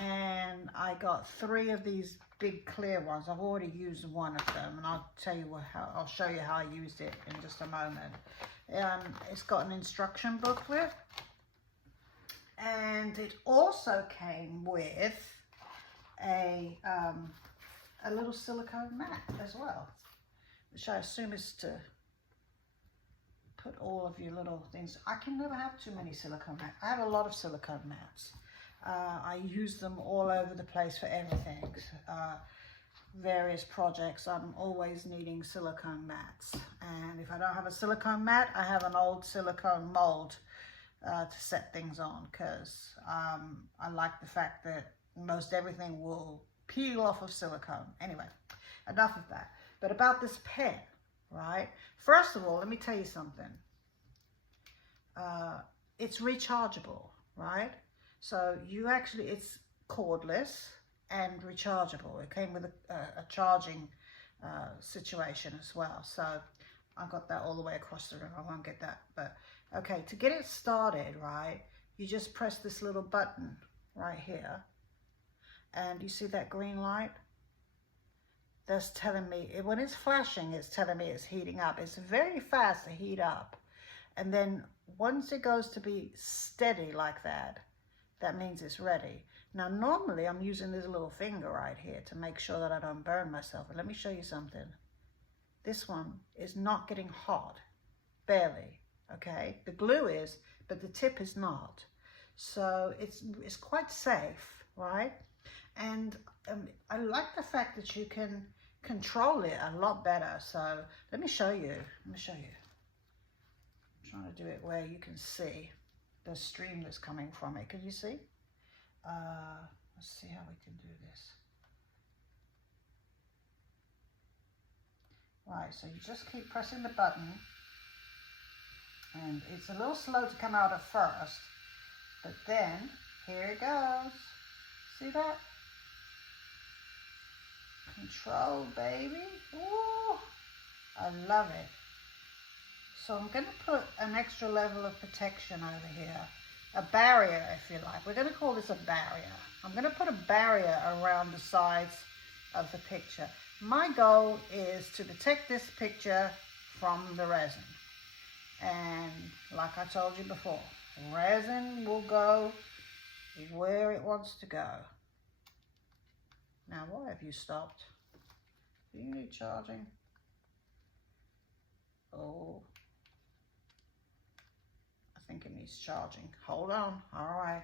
and I got 3 of these big clear ones. I've already used one of them, and I'll tell you I'll show you how I used it in just a moment. It's got an instruction booklet, and it also came with a little silicone mat as well, which I assume is to put all of your little things. I can never have too many silicone mats. I have a lot of silicone mats. I use them all over the place for everything. Various projects, I'm always needing silicone mats. And if I don't have a silicone mat, I have an old silicone mold to set things on, because I like the fact that most everything will peel off of silicone. Anyway, enough of that. But about this pen, right? First of all, let me tell you something. It's rechargeable, right? So you actually, it's cordless and rechargeable. It came with a charging situation as well. So I got that all the way across the room. I won't get that, but okay, to get it started, right, you just press this little button right here, and you see that green light? That's telling me, when it's flashing, it's telling me it's heating up. It's very fast to heat up. And then once it goes to be steady like that, that means it's ready. Now, normally I'm using this little finger right here to make sure that I don't burn myself. But let me show you something. This one is not getting hot, barely, okay? The glue is, but the tip is not. So it's quite safe, right? And I like the fact that you can control it a lot better. So let me show you. I'm trying to do it where you can see the stream that's coming from it. Can you see? Let's see how we can do this. Right, so you just keep pressing the button, and it's a little slow to come out at first, but then here it goes. See that? Control, baby. Ooh, I love it. So I'm going to put an extra level of protection over here. A barrier, if you like. We're going to call this a barrier. I'm going to put a barrier around the sides of the picture. My goal is to protect this picture from the resin. And like I told you before, resin will go where it wants to go. Now, why have you stopped? Do you need charging? Oh, I think it needs charging. Hold on. All right.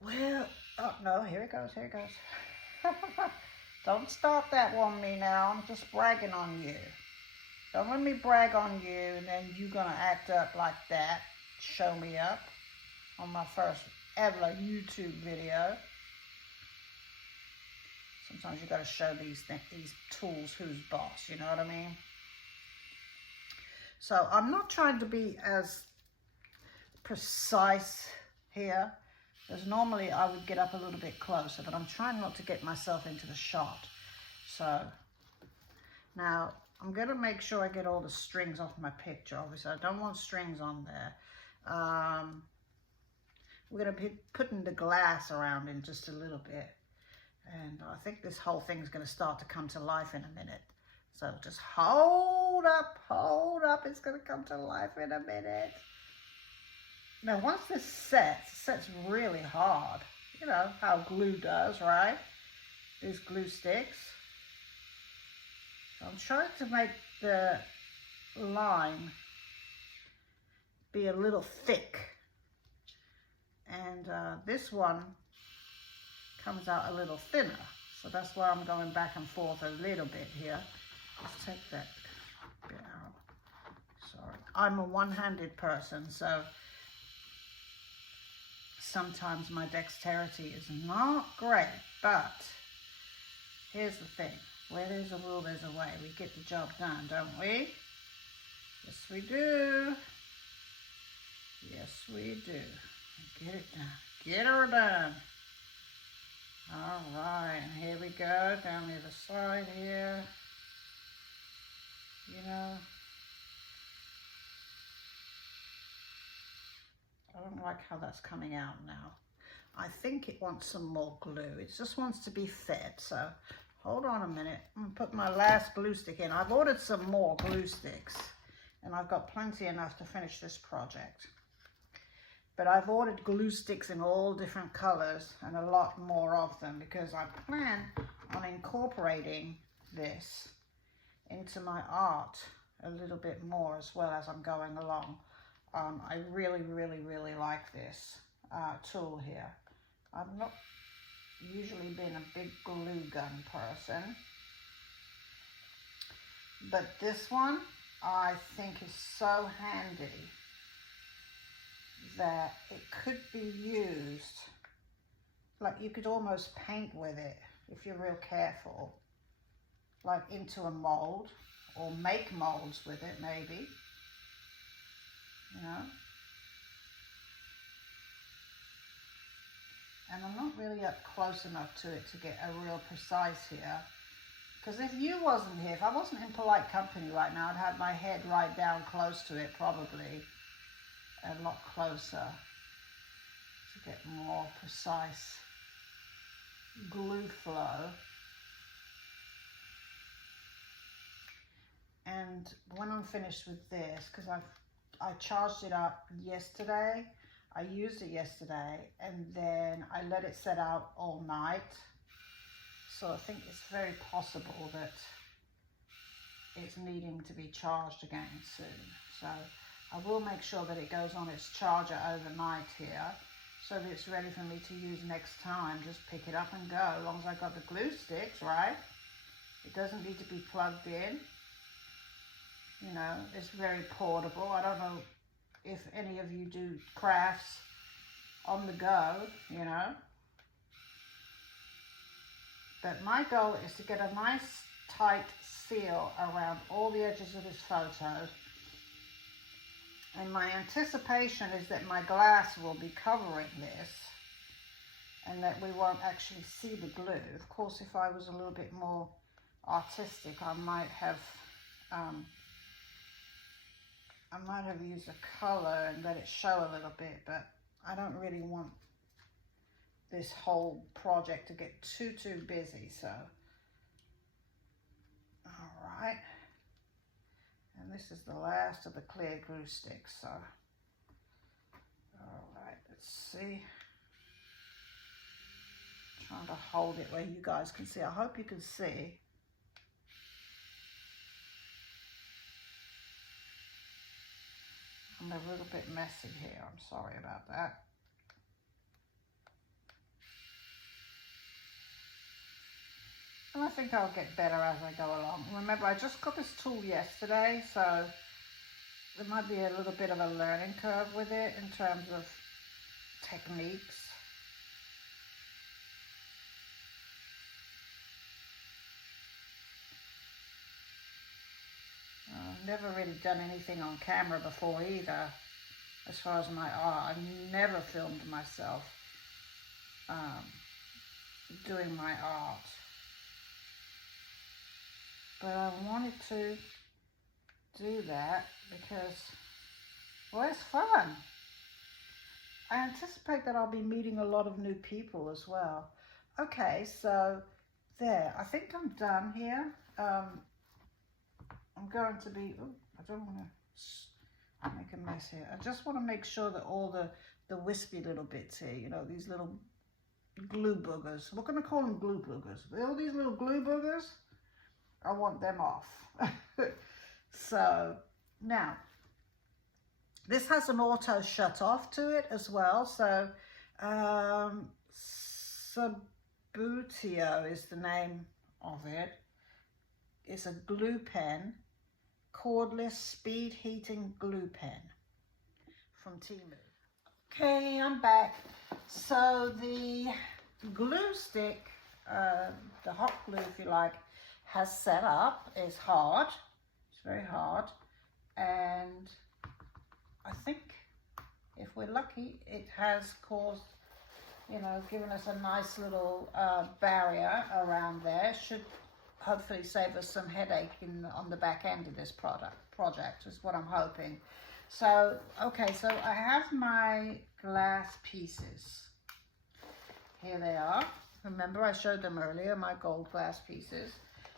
Well, oh no, here it goes, here it goes. Don't start that on me now. I'm just bragging on you. Don't let me brag on you and then you're gonna act up like that. Show me up on my first ever YouTube video. Sometimes you gotta show these tools who's boss, you know what I mean? So I'm not trying to be as precise here, as normally I would get up a little bit closer, but I'm trying not to get myself into the shot. So now I'm going to make sure I get all the strings off my picture. Obviously I don't want strings on there. We're going to be putting the glass around in just a little bit, and I think this whole thing's going to start to come to life in a minute. So just hold up, it's going to come to life in a minute. Now, once this sets really hard. You know how glue does, right? These glue sticks. So I'm trying to make the line be a little thick. And this one comes out a little thinner. So that's why I'm going back and forth a little bit here. Let's take that bit out. Sorry. I'm a one-handed person, so sometimes my dexterity is not great, but here's the thing. Where there's a will, there's a way. We get the job done, don't we? Yes, we do. Yes, we do. Get it done. Get her done. All right, and here we go, down the other side here. You know, I don't like how that's coming out now. I think it wants some more glue. It just wants to be fed. So hold on a minute. I'm gonna put my last glue stick in. I've ordered some more glue sticks and I've got plenty enough to finish this project. But I've ordered glue sticks in all different colors and a lot more of them because I plan on incorporating this into my art a little bit more as well as I'm going along. I really like this tool here. I've not usually been a big glue gun person, but this one I think is so handy that it could be used, like you could almost paint with it if you're real careful, like into a mold, or make molds with it maybe, you know. And I'm not really up close enough to it to get a real precise here, because if you wasn't here, if I wasn't in polite company right now, I'd have my head right down close to it, probably a lot closer, to get more precise glue flow. And when I'm finished with this, because I charged it up yesterday, I used it yesterday, and then I let it set out all night. So I think it's very possible that it's needing to be charged again soon. So I will make sure that it goes on its charger overnight here, so that it's ready for me to use next time. Just pick it up and go, as long as I've got the glue sticks, right? It doesn't need to be plugged in. You know, it's very portable. I don't know if any of you do crafts on the go, you know. But my goal is to get a nice tight seal around all the edges of this photo. And my anticipation is that my glass will be covering this and that we won't actually see the glue. Of course, if I was a little bit more artistic, I might have used a color and let it show a little bit, but I don't really want this whole project to get too busy. So all right, and this is the last of the clear glue sticks. So all right, let's see, trying to hold it where you guys can see. I hope you can see. I'm a little bit messy here. I'm sorry about that. And I think I'll get better as I go along. Remember, I just got this tool yesterday, so there might be a little bit of a learning curve with it in terms of techniques. I've never really done anything on camera before either, as far as my art. I've never filmed myself doing my art. But I wanted to do that because, well, it's fun. I anticipate that I'll be meeting a lot of new people as well. Okay, so there. I think I'm done here. I'm going to be, oh, I don't want to make a mess here. I just want to make sure that all the wispy little bits here, you know, these little glue boogers. We're going to call them glue boogers. All these little glue boogers, I want them off. So now, this has an auto shut off to it as well. So Subutio is the name of it. It's a glue pen, cordless speed heating glue pen from Temu. Okay, I'm back. So the glue stick, the hot glue if you like, has set up. It's hard. It's very hard. And I think if we're lucky, it has caused, you know, given us a nice little barrier around there. Should hopefully save us some headache on the back end of this project is what I'm hoping. So, okay, so I have my glass pieces. Here they are. Remember I showed them earlier, my gold glass pieces.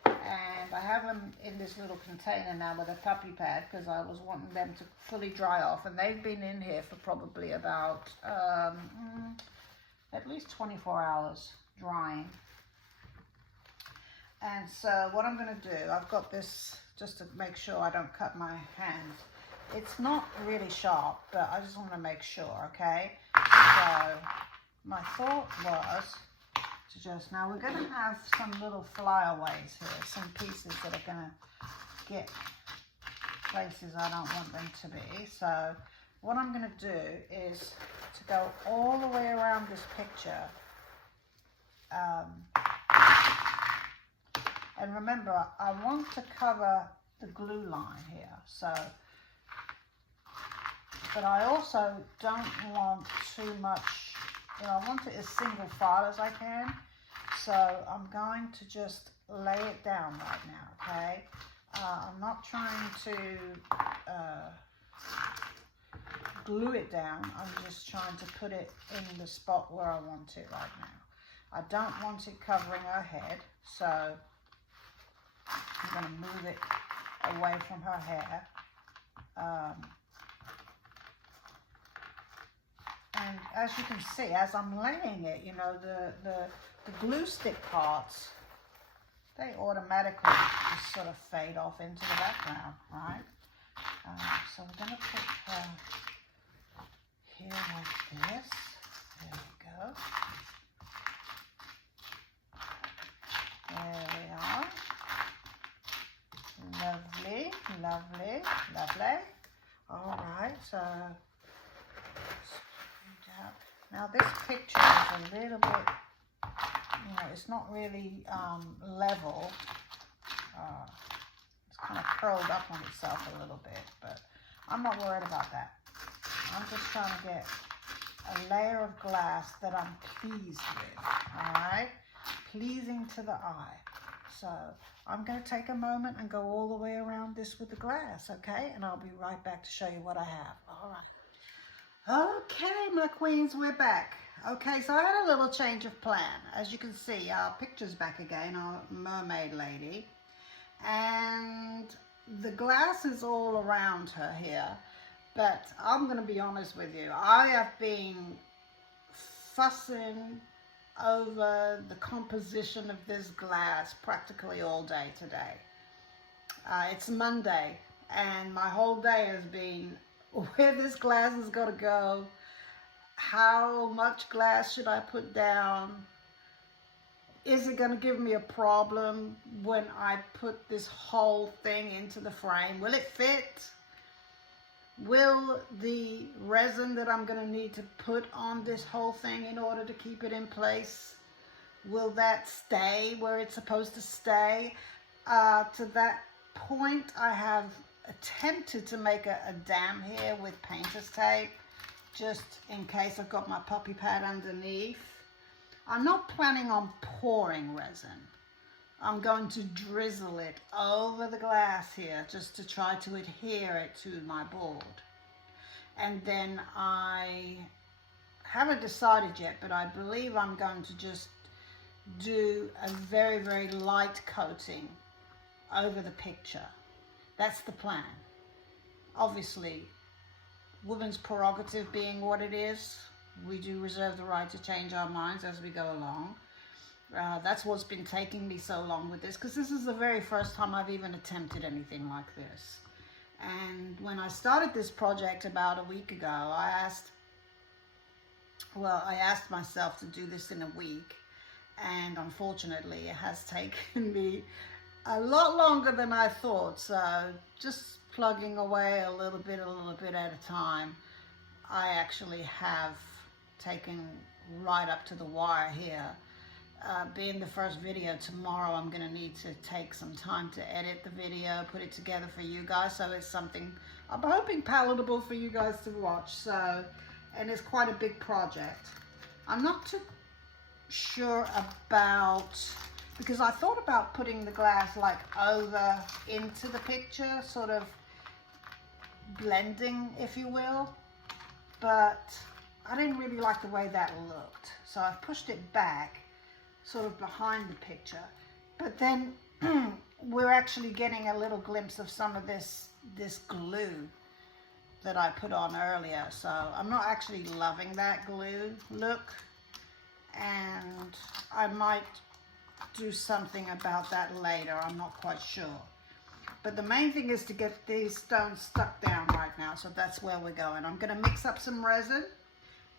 And I have them in this little container now with a puppy pad because I was wanting them to fully dry off. And they've been in here for probably about at least 24 hours drying. And so what I'm going to do, I've got this just to make sure I don't cut my hands. It's not really sharp, but I just want to make sure, okay? So my thought was to just, now we're going to have some little flyaways here, some pieces that are going to get places I don't want them to be. So what I'm going to do is to go all the way around this picture. And remember, I want to cover the glue line here, so, but I also don't want too much, you know, I want it as single file as I can, so I'm going to just lay it down right now, okay? I'm not trying to glue it down, I'm just trying to put it in the spot where I want it right now. I don't want it covering her head, so I'm going to move it away from her hair. And as you can see, as I'm laying it, you know, the glue stick parts, they automatically just sort of fade off into the background, right? So we're going to put her here like this. There we go. There we are. Lovely, lovely, lovely. All right, so now this picture is a little bit, you know, it's not really level. It's kind of curled up on itself a little bit, but I'm not worried about that. I'm just trying to get a layer of glass that I'm pleased with, all right? Pleasing to the eye. So I'm going to take a moment and go all the way around this with the glass, okay? And I'll be right back to show you what I have. All right. Okay, my queens, we're back. Okay, so I had a little change of plan. As you can see, our picture's back again, our mermaid lady. And the glass is all around her here. But I'm going to be honest with you. I have been fussing over the composition of this glass practically all day today. It's Monday and my whole day has been where this glass is going to go, how much glass should I put down, is it going to give me a problem when I put this whole thing into the frame? Will it fit? Will the resin that I'm going to need to put on this whole thing in order to keep it in place, will that stay where it's supposed to stay? To that point, I have attempted to make a dam here with painter's tape, just in case I've got my puppy pad underneath. I'm not planning on pouring resin. I'm going to drizzle it over the glass here just to try to adhere it to my board. And then I haven't decided yet, but I believe I'm going to just do a very, very light coating over the picture. That's the plan. Obviously, women's prerogative being what it is, we do reserve the right to change our minds as we go along. That's what's been taking me so long with this, because this is the very first time I've even attempted anything like this. And when I started this project about a week ago, I asked myself to do this in a week, and unfortunately it has taken me a lot longer than I thought. So just plugging away a little bit at a time, I actually have taken right up to the wire here. Being the first video tomorrow, I'm going to need to take some time to edit the video, put it together for you guys, so it's something I'm hoping palatable for you guys to watch. So, and it's quite a big project. I'm not too sure about, because I thought about putting the glass like over into the picture, sort of blending, if you will, but I didn't really like the way that looked, so I've pushed it back sort of behind the picture. But then we're actually getting a little glimpse of some of this glue that I put on earlier, so I'm not actually loving that glue look, and I might do something about that later. I'm not quite sure, but the main thing is to get these stones stuck down right now, so that's where we're going. I'm going to mix up some resin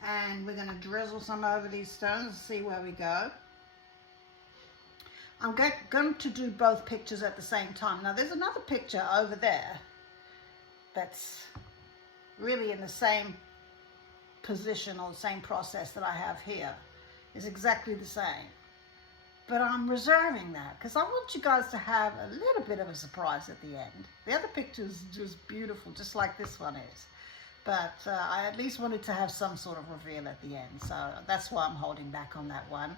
and we're going to drizzle some over these stones and see where we go. I'm going to do both pictures at the same time. Now there's another picture over there that's really in the same position or the same process that I have here. It's exactly the same. But I'm reserving that because I want you guys to have a little bit of a surprise at the end. The other picture is just beautiful, just like this one is. But I at least wanted to have some sort of reveal at the end. So that's why I'm holding back on that one.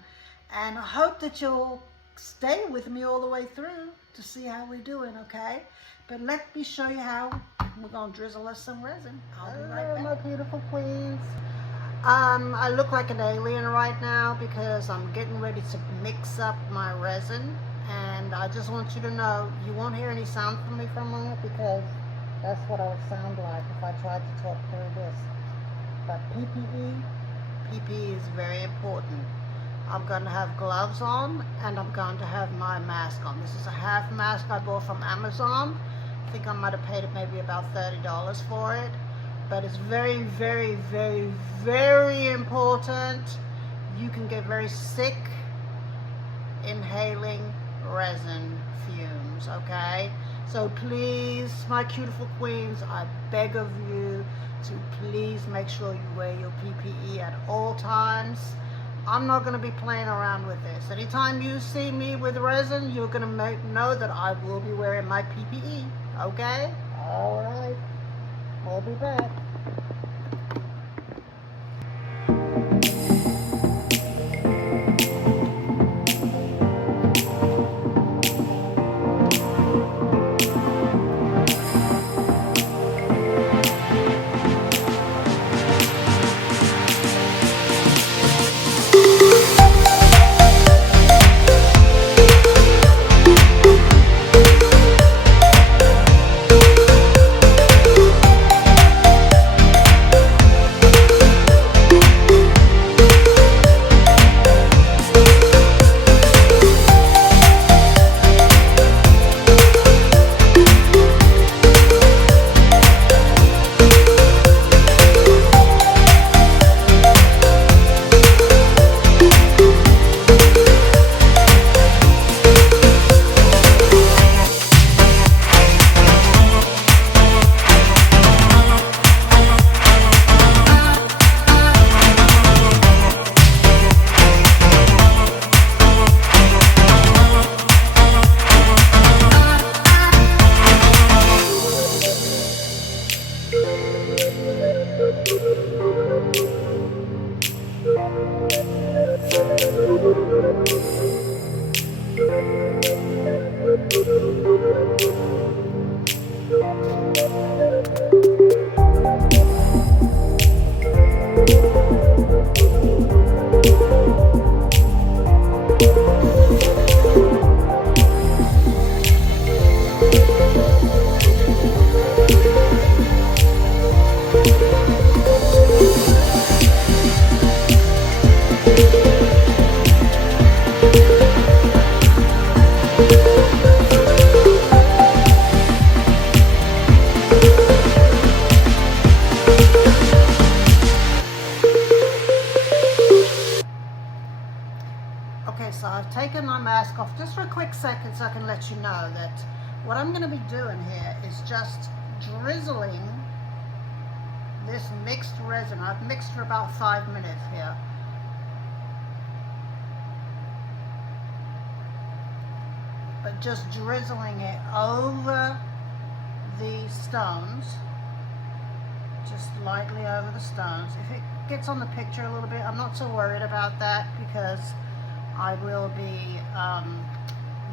And I hope that you'll stay with me all the way through to see how we're doing, okay? But let me show you how we're going to drizzle us some resin. I'll be right back. My beautiful queens. I look like an alien right now because I'm getting ready to mix up my resin, and I just want you to know you won't hear any sound from me for a moment because that's what I would sound like if I tried to talk through this. But PPE is very important. I'm going to have gloves on and I'm going to have my mask on. This is a half mask I bought from Amazon. I think I might have paid it maybe about $30 for it. But it's very, very, very, very important. You can get very sick inhaling resin fumes, okay? So please, my beautiful queens, I beg of you to please make sure you wear your PPE at all times. I'm not going to be playing around with this. Anytime you see me with resin, you're going to know that I will be wearing my PPE, okay? All right. I'll be back. Okay, so I've taken my mask off just for a quick second so I can let you know that what I'm going to be doing here is just drizzling this mixed resin. I've mixed for about 5 minutes here. But just drizzling it over the stones, just lightly over the stones. If it gets on the picture a little bit, I'm not so worried about that because I will be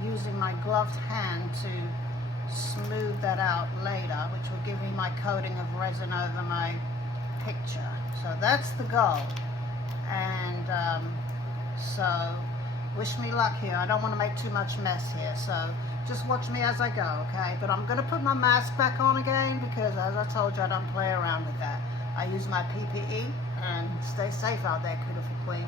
using my gloved hand to smooth that out later, which will give me my coating of resin over my picture. So that's the goal. And so wish me luck here. I don't want to make too much mess here, so just watch me as I go, okay? But I'm going to put my mask back on again because, as I told you, I don't play around with that. I use my PPE, and stay safe out there, beautiful queen.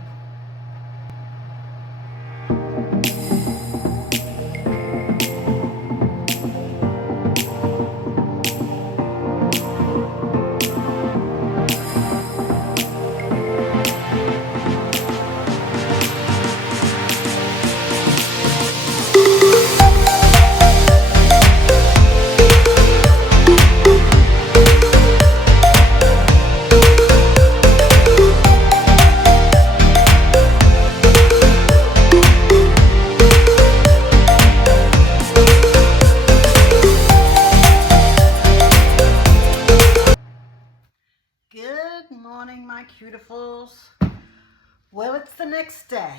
Good morning, my cutifuls. Well, it's the next day,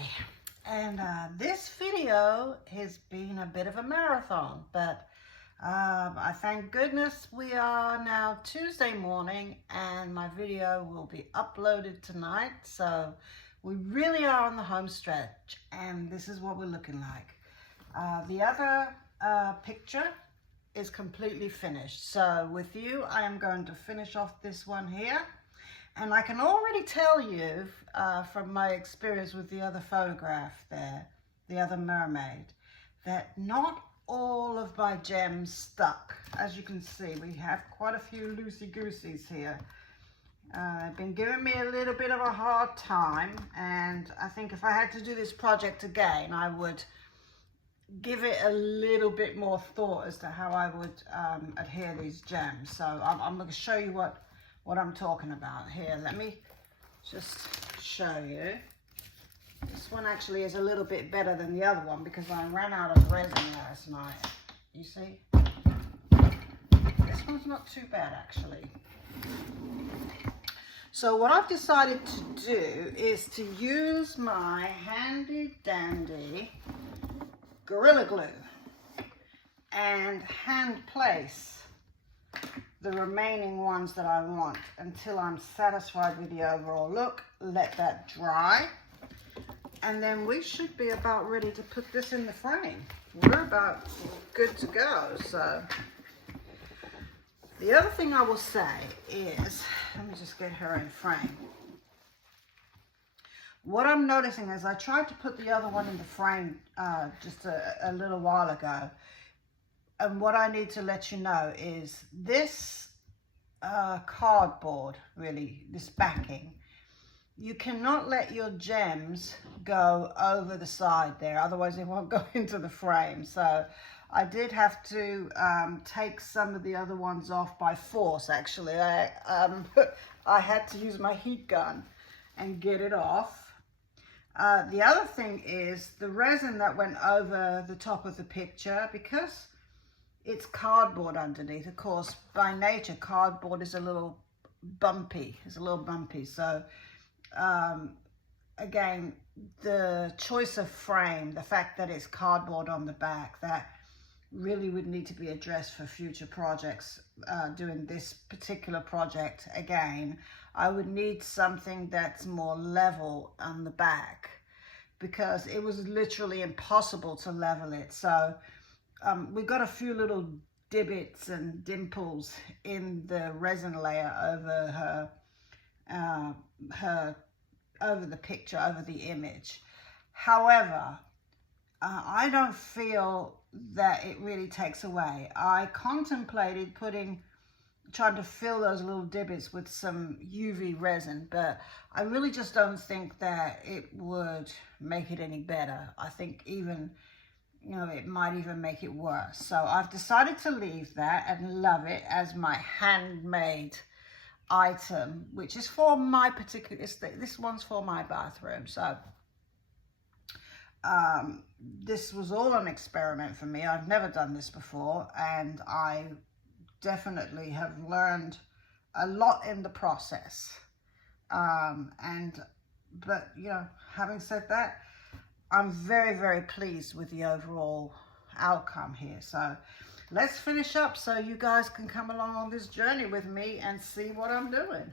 and this video has been a bit of a marathon, but I thank goodness we are now Tuesday morning, and my video will be uploaded tonight, so we really are on the home stretch, and this is what we're looking like. The other picture is completely finished. So with you, I am going to finish off this one here. And I can already tell you from my experience with the other photograph there, the other mermaid, that not all of my gems stuck. As you can see, we have quite a few loosey-gooseys here. Been giving me a little bit of a hard time, and I think if I had to do this project again, I would give it a little bit more thought as to how I would adhere these gems. So I'm going to show you what I'm talking about here. Let me just show you. This one actually is a little bit better than the other one because I ran out of resin last night. You see? This one's not too bad actually. So what I've decided to do is to use my handy dandy Gorilla Glue and hand place the remaining ones that I want until I'm satisfied with the overall look. Let that dry, and then we should be about ready to put this in the frame. We're about good to go. So the other thing I will say is, let me just get her in frame. What I'm noticing is I tried to put the other one in the frame just a little while ago. And what I need to let you know is this cardboard, really, this backing, you cannot let your gems go over the side there, otherwise they won't go into the frame. So I did have to take some of the other ones off by force, actually. I had to use my heat gun and get it off. The other thing is the resin that went over the top of the picture, because it's cardboard underneath. Of course, by nature, cardboard is a little bumpy. So, again, the choice of frame, the fact that it's cardboard on the back, that really would need to be addressed for future projects. Doing this particular project, again, I would need something that's more level on the back, because it was literally impossible to level it. So we got a few little divots and dimples in the resin layer over over the picture, over the image. However, I don't feel that it really takes away. I contemplated trying to fill those little divots with some UV resin, but I really just don't think that it would make it any better. I think even, you know, it might even make it worse. So I've decided to leave that and love it as my handmade item, which is for my particular, this one's for my bathroom. So this was all an experiment for me. I've never done this before, and I definitely have learned a lot in the process. But you know, having said that, I'm very, very pleased with the overall outcome here. So let's finish up so you guys can come along on this journey with me and see what I'm doing.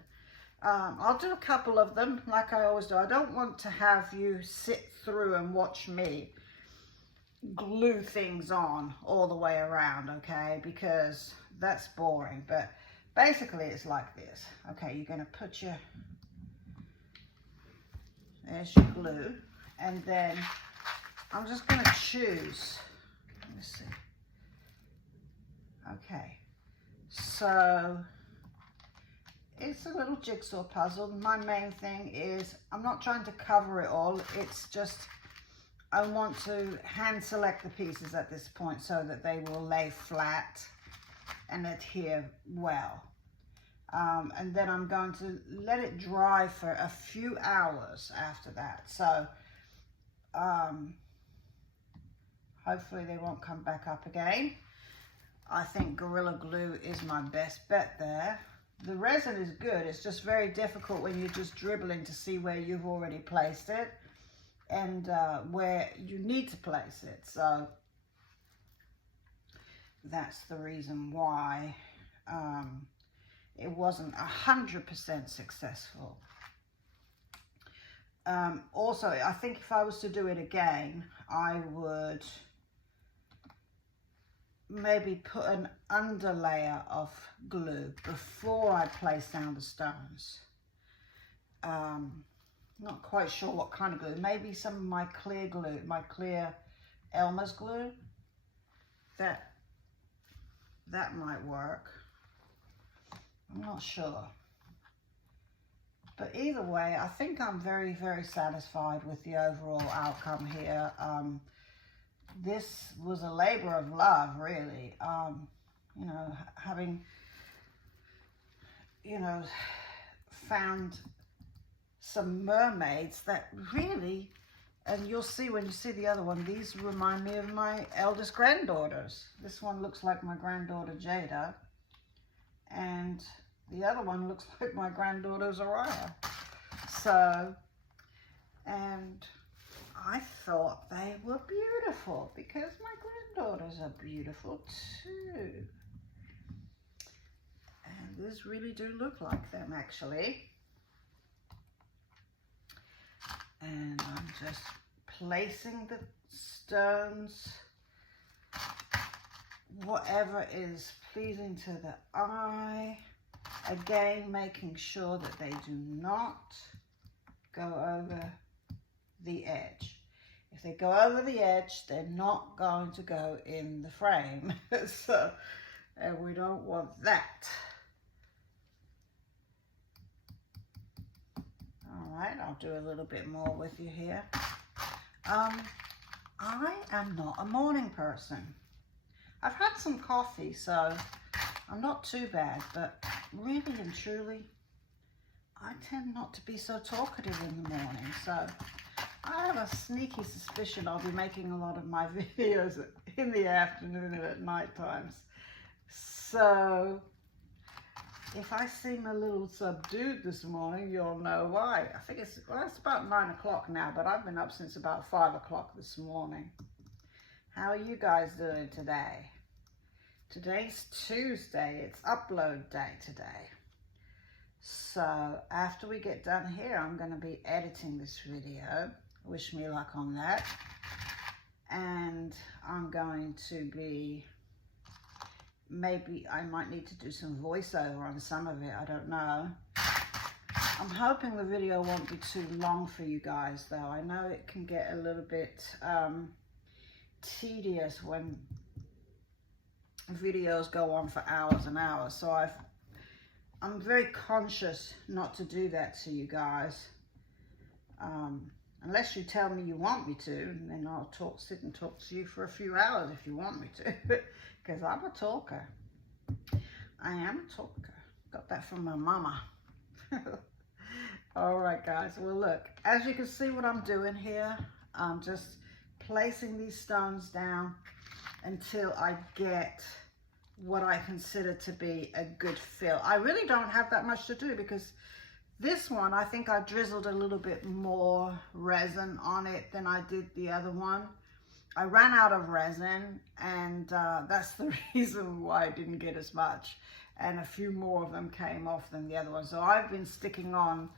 I'll do a couple of them like I always do. I don't want to have you sit through and watch me glue things on all the way around, okay? Because that's boring. But basically it's like this. Okay, you're going to put there's your glue, and then I'm just going to choose. Let me see. Okay, so it's a little jigsaw puzzle. My main thing is I'm not trying to cover it all. It's just I want to hand select the pieces at this point so that they will lay flat and adhere well. And then I'm going to let it dry for a few hours after that. So hopefully they won't come back up again. I think Gorilla Glue is my best bet there. The resin is good. It's just very difficult when you're just dribbling to see where you've already placed it and where you need to place it. So that's the reason why it wasn't 100% successful. Also, I think if I was to do it again, I would maybe put an underlayer of glue before I place down the stones. Not quite sure what kind of glue. Maybe some of my clear glue, my clear Elmer's glue. That might work. I'm not sure. But either way, I think I'm very, very satisfied with the overall outcome here. This was a labor of love, really. You know, having, you know, found some mermaids that really, and you'll see when you see the other one, these remind me of my eldest granddaughters. This one looks like my granddaughter Jada, and the other one looks like my granddaughter Zariah. So, and I thought they were beautiful because my granddaughters are beautiful too. And these really do look like them, actually. And I'm just placing the stones, whatever is pleasing to the eye. Again, making sure that they do not go over the edge. If they go over the edge, they're not going to go in the frame. So, and we don't want that. All right, I'll do a little bit more with you here. I am not a morning person. I've had some coffee, so I'm not too bad, but really and truly, I tend not to be so talkative in the morning. So I have a sneaky suspicion I'll be making a lot of my videos in the afternoon and at night times. So if I seem a little subdued this morning, you'll know why. I think it's about 9 o'clock now, but I've been up since about 5 o'clock this morning. How are you guys doing today? Today's Tuesday. It's upload day today. So after we get done here, I'm going to be editing this video. Wish me luck on that. And I'm going to be, maybe I might need to do some voiceover on some of it. I don't know. I'm hoping the video won't be too long for you guys, though. I know it can get a little bit tedious when videos go on for hours and hours. So I'm very conscious not to do that to you guys. Unless you tell me you want me to, and then I'll sit and talk to you for a few hours if you want me to, because I'm a talker. I am a talker. Got that from my mama. All right, guys. Well, look, as you can see what I'm doing here, I'm just placing these stones down until I get what I consider to be a good fill. I really don't have that much to do because this one, I think I drizzled a little bit more resin on it than I did the other one. I ran out of resin, and that's the reason why I didn't get as much. And a few more of them came off than the other one. So I've been sticking on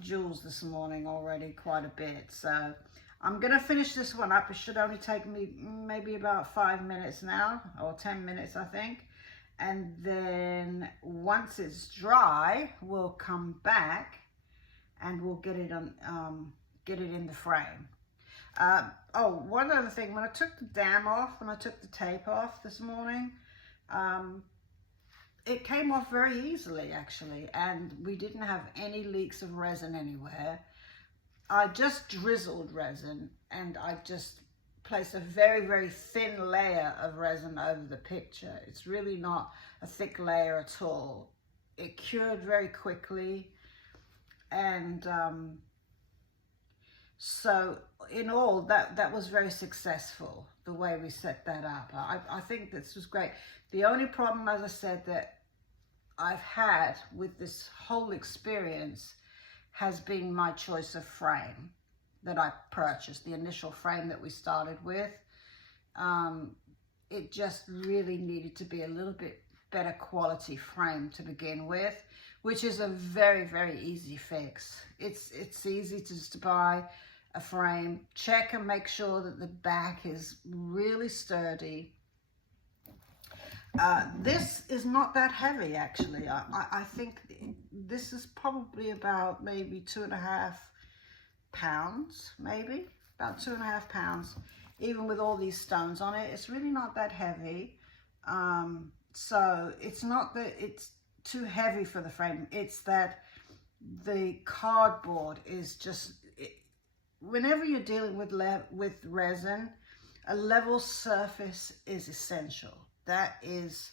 jewels this morning already quite a bit. So I'm going to finish this one up. It should only take me maybe about 5 minutes now, or 10 minutes, I think. And then once it's dry, we'll come back and we'll get it on, get it in the frame. Oh, one other thing, when I took the dam off, when I took the tape off this morning, it came off very easily actually, and we didn't have any leaks of resin anywhere. I just drizzled resin, and I just place a very, very thin layer of resin over the picture. It's really not a thick layer at all. It cured very quickly, and so in all, that was very successful, the way we set that up. I think this was great. The only problem, as I said, that I've had with this whole experience has been my choice of frame that I purchased, the initial frame that we started with. It just really needed to be a little bit better quality frame to begin with, which is a very, very easy fix. It's easy to just buy a frame, check and make sure that the back is really sturdy. This is not that heavy actually. I think this is probably about maybe 2.5 pounds, maybe about 2.5 pounds, even with all these stones on it. It's really not that heavy. So it's not that it's too heavy for the frame, it's that the cardboard is just, whenever you're dealing with resin, a level surface is essential. That is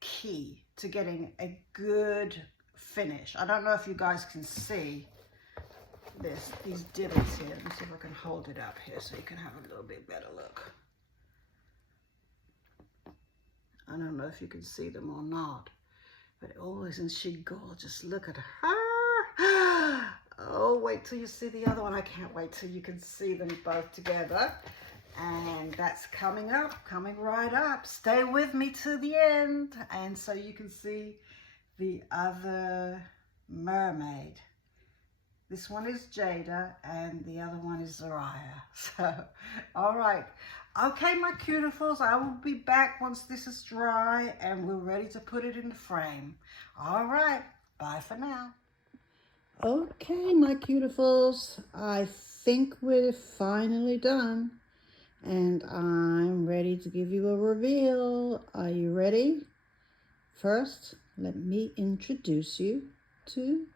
key to getting a good finish. I don't know if you guys can see these divots here. Let me see if I can hold it up here so you can have a little bit better look. I don't know if you can see them or not, but oh, isn't she gorgeous? Look at her. Oh, wait till you see the other one. I can't wait till you can see them both together. And that's coming up, coming right up. Stay with me to the end, and so you can see the other mermaid. This one is Jada, and the other one is Zariah. So, all right. Okay, my cutifuls, I will be back once this is dry and we're ready to put it in the frame. All right, bye for now. Okay, my cutifuls, I think we're finally done. And I'm ready to give you a reveal. Are you ready? First, let me introduce you to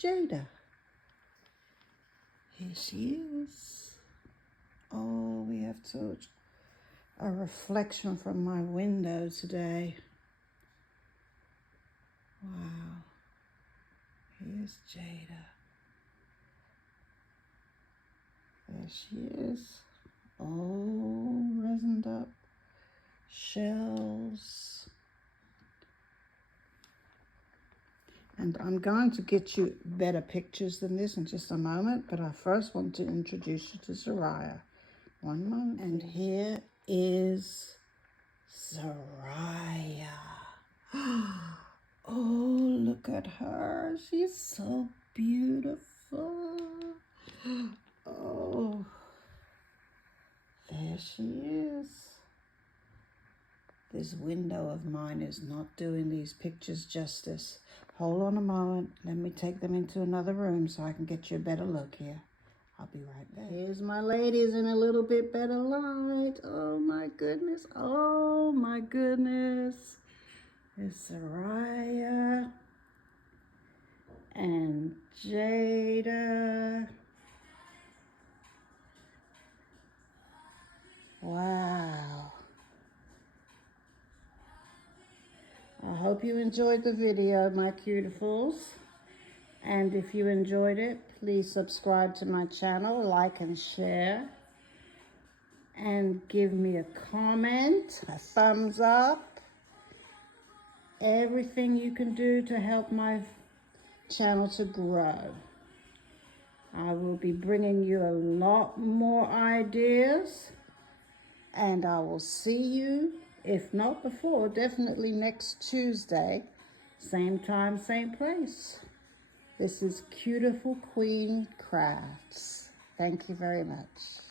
Jada. Here she is. Oh, we have such a reflection from my window today. Wow. Here's Jada. There she is. All resined up. Shells. And I'm going to get you better pictures than this in just a moment, but I first want to introduce you to Zariah. One moment. And here is Zariah. Oh, look at her. She's so beautiful. Oh, there she is. This window of mine is not doing these pictures justice. Hold on a moment. Let me take them into another room so I can get you a better look here. I'll be right back. Here's my ladies in a little bit better light. Oh my goodness. Oh my goodness. It's Soraya and Jada. Wow. I hope you enjoyed the video, my cutifuls. And if you enjoyed it, please subscribe to my channel, like and share. And give me a comment, a thumbs up. Everything you can do to help my channel to grow. I will be bringing you a lot more ideas. And I will see you, if not before, definitely next Tuesday. Same time, same place. This is Cutiful Queen Crafts. Thank you very much.